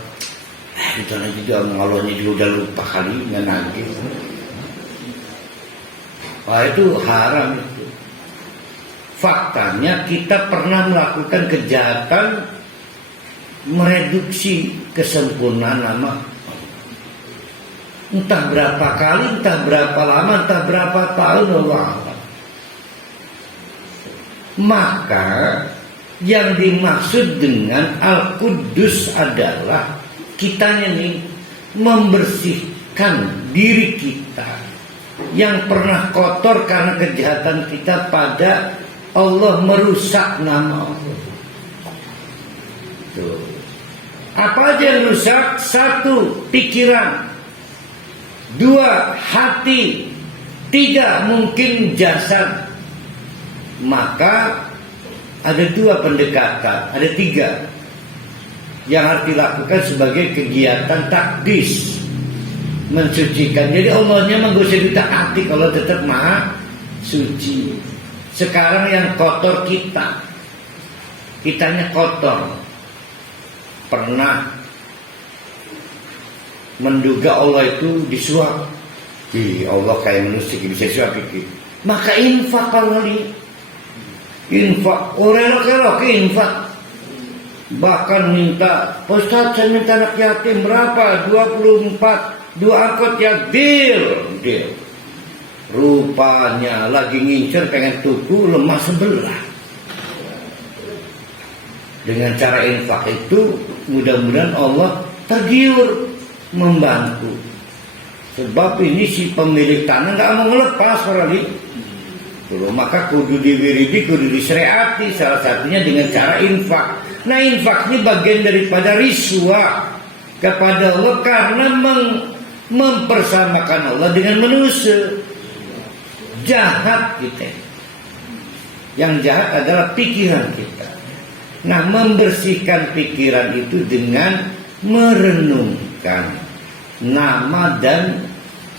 Rencana juga mengalurnya juga udah lupa kali nggak nagih. Wah itu haram itu. Faktanya kita pernah melakukan kejahatan mereduksi kesempurnaan nama. Entah berapa kali, entah berapa lama, entah berapa tahun Allah. Maka yang dimaksud dengan Al-Qudus adalah kitanya nih membersihkan diri kita yang pernah kotor karena kejahatan kita pada Allah, merusak nama Allah. Tuh. Apa aja yang rusak? 1, pikiran. 2, hati. 3, mungkin jasad. Maka ada 2 pendekatan, ada 3 yang harus dilakukan sebagai kegiatan takdis, mensucikan. Jadi Allahnya nggak usah ditaati kalau tetap maha suci. Sekarang yang kotor kitanya kotor. Pernah menduga Allah itu disuap. Allah kayak manusia bisa suap itu. Maka infak kali. Infak, orang infak. Bahkan minta, Ustaz saya minta anak yatim berapa? 24, 2 angkot ya, deal. Rupanya lagi ngincer pengen tuku lemah sebelah. Dengan cara infak itu mudah-mudahan Allah tergiur membantu. Sebab ini si pemilik tanah nggak mau ngelepas kali. Maka kudu diwiridi, kudu disyariati, salah satunya dengan cara infak. Nah infak ini bagian daripada riswah kepada Allah karena mempersamakan Allah dengan manusia. Jahat kita. Yang jahat adalah pikiran kita. Nah membersihkan pikiran itu dengan merenungkan nama dan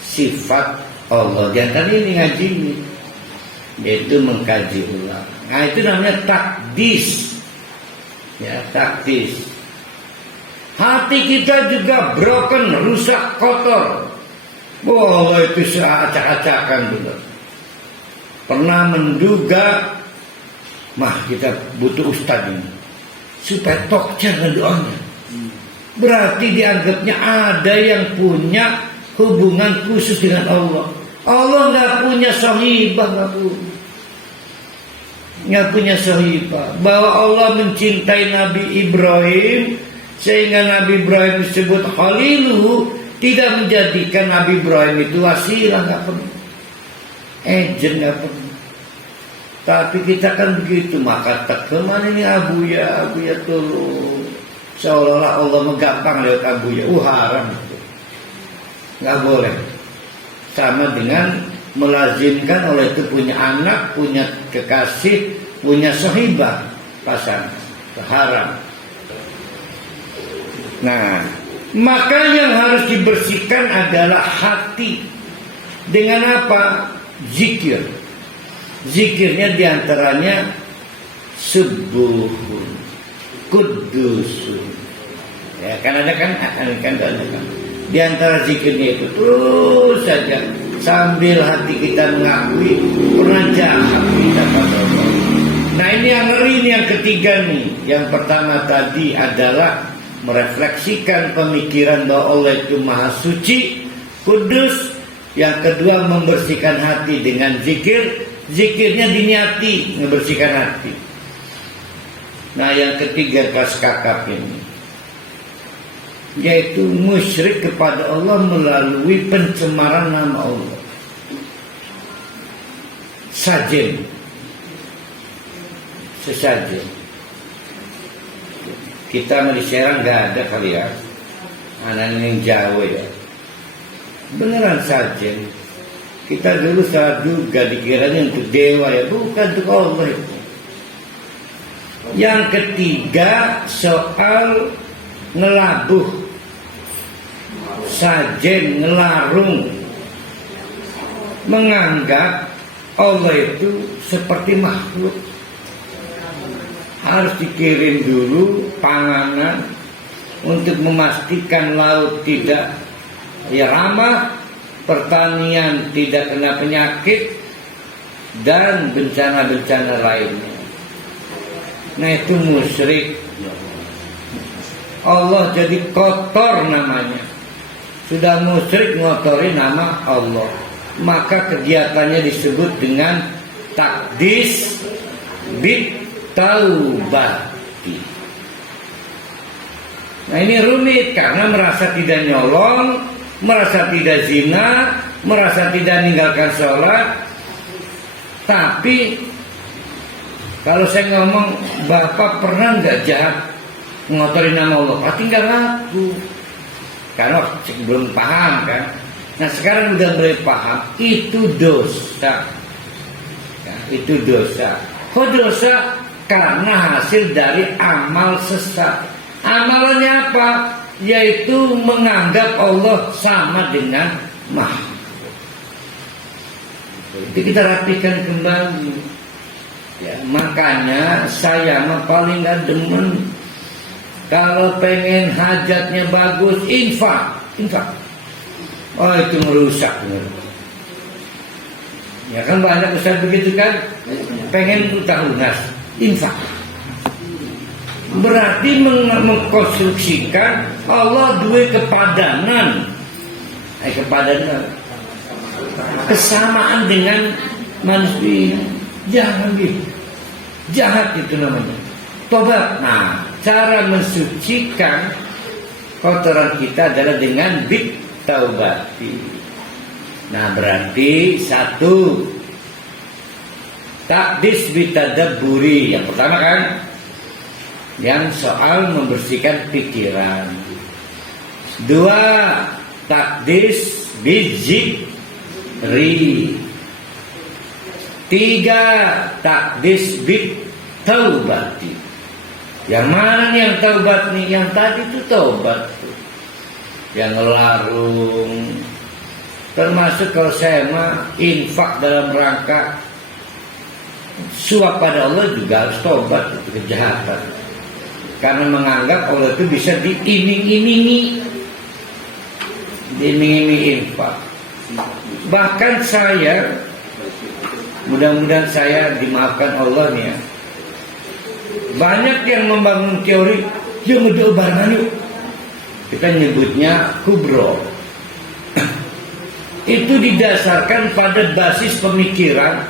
sifat Allah. Yang tadi ini ngaji ini, yaitu mengkaji ulang. Nah itu namanya takdis. Ya, takdis. Hati kita juga broken, rusak, kotor. Allah itu seacak-acakan dulu. Pernah menduga, kita butuh ustaz ini supaya tokcer doanya. Berarti dianggapnya ada yang punya hubungan khusus dengan Allah. Allah nggak punya sahibah, nggak punya sahibah. Bahwa Allah mencintai Nabi Ibrahim sehingga Nabi Ibrahim disebut Khaliluhu, tidak menjadikan Nabi Ibrahim itu wasilah, nggak pernah. Agent nggak pernah. Tapi kita kan begitu, maka kemana ini Abuya tolong. Seolah-olah Allah menggampang lewat Abuya. Haram itu. Nggak boleh. Sama dengan melazimkan oleh itu punya anak, punya kekasih, punya sahibah pasangan. Haram. Nah, Maka yang harus dibersihkan adalah hati. Dengan apa? Zikir. Zikirnya diantaranya subuhun, kudusun. Ya kan ada kan? Di antara zikirnya itu terus saja sambil hati kita mengakui pernah jahat kita pada Allah. Nah ini yang ngeri, ini yang ketiga nih. Yang pertama tadi adalah merefleksikan pemikiran bahwa Allah itu maha suci, kudus. Yang kedua membersihkan hati dengan zikir. Zikirnya diniati membersihkan hati. Nah yang ketiga kakap ini, yaitu musyrik kepada Allah melalui pencemaran nama Allah. Sajen, sesajen. Kita di Serang nggak ada kali ya, anak yang Jawa ya. Beneran sajen. Kita dulu saat juga dikiranya untuk dewa ya, bukan untuk Allah itu. Yang ketiga soal ngelabuh, sajen, ngelarung, menganggap Allah itu seperti makhluk. Harus dikirim dulu panganan untuk memastikan laut tidak ramah, pertanian tidak kena penyakit, dan bencana-bencana lainnya. Nah itu musyrik. Allah jadi kotor namanya. Sudah musyrik ngotori nama Allah. Maka kegiatannya disebut dengan takdis bit taubati. Nah ini rumit karena merasa tidak nyolong, merasa tidak zina, merasa tidak meninggalkan sholat. Tapi kalau saya ngomong, Bapak pernah nggak jahat mengotori nama Allah? Berarti nggak ngaku, karena belum paham kan. Nah sekarang udah mulai paham, itu dosa. Ya, itu dosa. Kok dosa? Karena hasil dari amal sesat. Amalannya apa? Yaitu menganggap Allah sama dengan makhluk. Itu kita rapikan kembali. Ya, makanya saya mah paling gak demen kalau pengen hajatnya bagus, infak. Oh itu merusak. Ya kan banyak ustaz begitu kan, pengen utang lunas, infak. Berarti mengkonstruksikan Allah dua kepadanan, kepadanan, kesamaan dengan manusia. Jangan gitu, jahat itu namanya. Tobat. Nah, cara mensucikan kotoran kita adalah dengan bit taubati. Nah, berarti satu, takdis bitadabburi. Yang pertama kan, yang soal membersihkan pikiran. Dua, takdis bizikri. Tiga, takdis bit taubati. Yang mana nih yang taubat nih? Yang tadi itu taubat tuh. Yang ngelarung. Termasuk kalau saya mah infak dalam rangka suap pada Allah juga harus taubat, itu kejahatan. Karena menganggap Allah itu bisa diiming-imingi. Diiming-imingi infak. Bahkan saya, mudah-mudahan saya dimaafkan Allah nih ya, banyak yang membangun teori, yuk ngedol barengan yuk. Kita nyebutnya kubro. Itu didasarkan pada basis pemikiran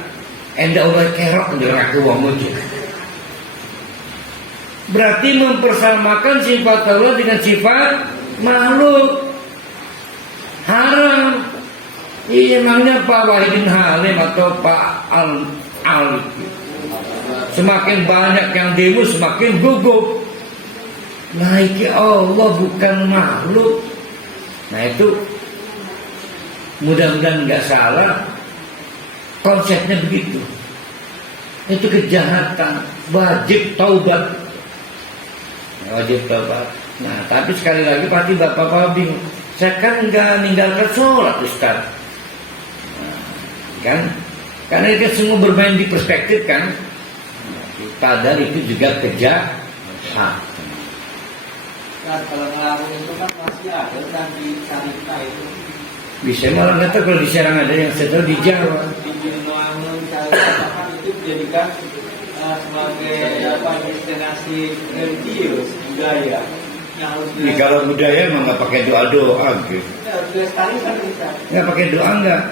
enda Allah kerok ngerake wong muncul. Berarti mempersamakan sifat Allah dengan sifat makhluk. Haram. Iya, emangnya Pak Wahidin Halim atau Pak Al-Alif, semakin banyak yang demo semakin gugup. Naiki Allah bukan makhluk. Nah itu mudah-mudahan nggak salah konsepnya begitu. Itu kejahatan, wajib taubat. Wajib taubat. Nah, tapi sekali lagi pasti bapak-bapak bingung. Saya kan nggak meninggalkan sholat, Ustaz. Nah, kan? Karena itu semua bermain di perspektif kan. Padahal itu juga kejahatan. Kan kalau ngelakuin itu kan masih ada kan di Sarita itu. Bisa malah nggak tahu kalau di Serang ada yang sedang di Jawa. Di Jenuangun Sarita kan itu dijadikan sebagai apa destinasi religius budaya. Yang harus Ini kalau budaya emang nggak pakai doa-doa gitu. harus dilestarikan bisa. Nggak pakai doa nggak?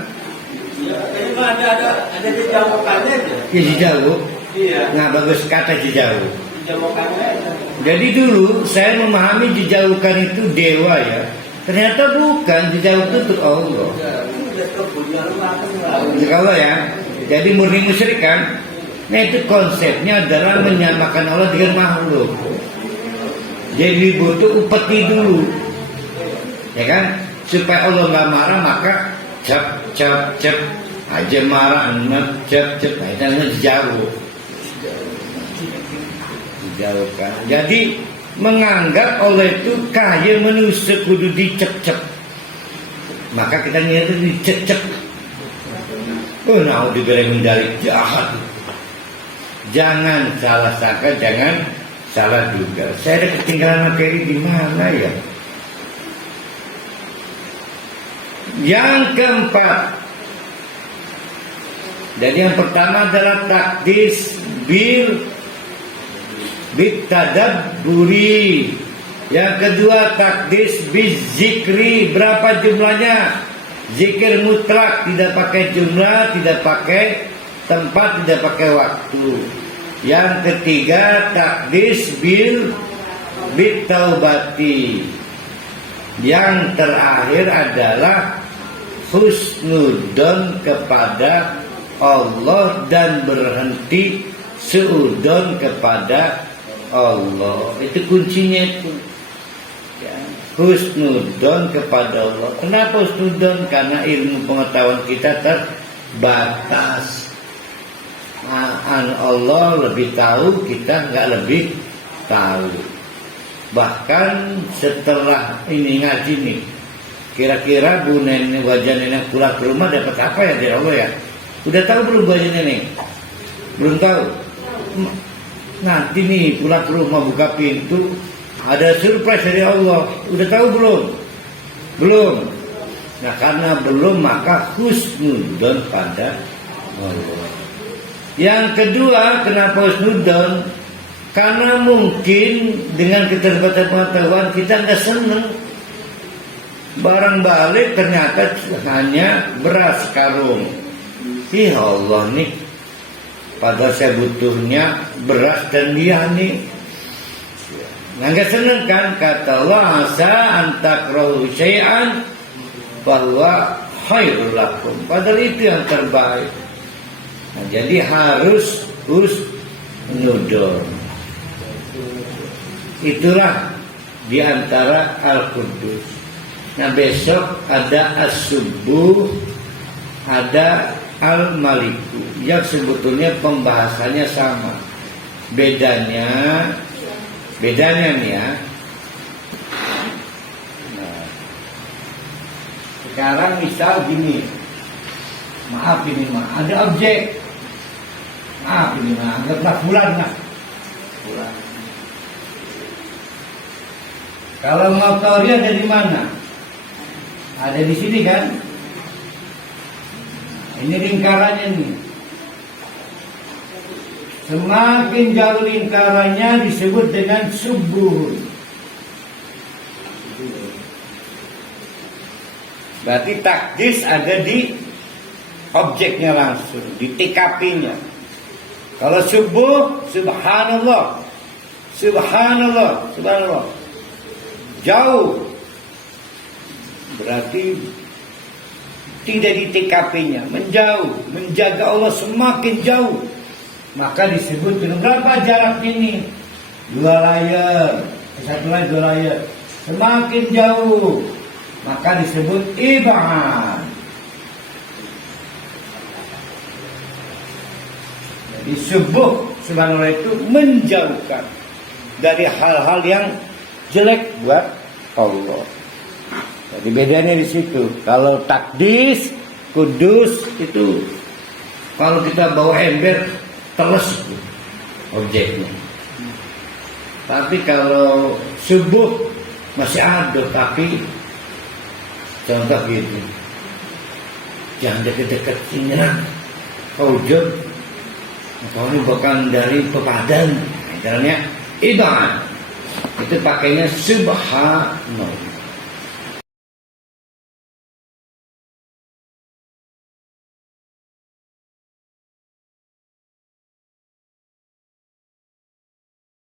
Ya, kayaknya ada dijamukannya aja. Ya jauh. Iya, Nah bagus kata jauh. dijamukannya aja. Jadi dulu saya memahami dijauhkan itu dewa ya. Ternyata bukan, dijauhkan itu Allah. Ya, ini udah terpunya lu makan lah. Kalau ya, jadi murni musyrik kan. Nah itu konsepnya adalah menyamakan Allah dengan makhluk. Jadi butuh upeti dulu, ya kan? Supaya Allah nggak marah maka cap aja marah, cap, nah itu namanya dijauhkan. Jadi menganggap Allah itu kaya menusuk kudu dicep, maka kita nyari dicep. Oh, nah diberi dari jahat. Jangan salah sangka, jangan salah duga. Saya ada ketinggalan materi di mana ya? Yang keempat. Jadi yang pertama adalah takdis bil bitadabburi. Yang kedua takdis bizikri. Berapa jumlahnya? Zikir mutlak, tidak pakai jumlah, tidak pakai tempat, tidak pakai waktu. Yang ketiga takdis bil bitaubati. Yang terakhir adalah husnudon kepada Allah dan berhenti seudon kepada Allah. Itu kuncinya itu. Ya, husnudon kepada Allah. Kenapa husnudon? Karena ilmu pengetahuan kita terbatas. Allah lebih tahu, kita nggak lebih tahu. Bahkan setelah ini ngaji nih, kira-kira Bu Nenek, wajah nenek pulang ke rumah dapat apa ya dari Allah ya? Udah tahu belum wajah nenek? Belum tahu. Nanti nih pulang ke rumah buka pintu, ada surprise dari Allah. Udah tahu belum? Belum. Nah karena belum maka husnudon pada Allah. Yang kedua, kenapa husnudon? Karena mungkin dengan keterbatasan pengetahuan kita nggak seneng. Barang balik ternyata hanya beras karung. Ih Allah nih, padahal saya butuhnya beras dan dia nih. Nah nggak seneng kan? Kata Allah, asa antakrahu syai'an bahwa khairul lakum. Padahal itu yang terbaik. Nah, jadi harus husnudon. Itulah diantara Al-Qudus. Nah besok ada As-Subuh, ada Al-Maliku, yang sebetulnya pembahasannya sama. Bedanya nih ya. Nah, sekarang misal gini, maaf ini mah ada objek. Maaf ini mah anggaplah bulan lah. Bulan. Kalau motornya ada di mana? Ada di sini kan? Ini lingkarannya nih. Semakin jauh lingkarannya disebut dengan subuh. Berarti takdis ada di objeknya langsung, di TKP-nya. Kalau subuh, subhanallah, subhanallah, subhanallah. Jauh. Berarti tidak di TKP-nya, menjauh, menjaga Allah semakin jauh. Maka disebut dengan berapa jarak ini? 2 layar, satu lagi 2 layar. Semakin jauh, maka disebut ibad. Jadi subuh subhanallah itu menjauhkan dari hal-hal yang jelek buat Allah. Jadi bedanya di situ. Kalau takdis, kudus itu kalau kita bawa ember teles objeknya. Tapi kalau subuh masih ada, tapi contoh gitu, jangan dekat-dekat sini lah. Faujud, kalau ini bukan dari pepadan, caranya ibadah itu pakainya subhanallah.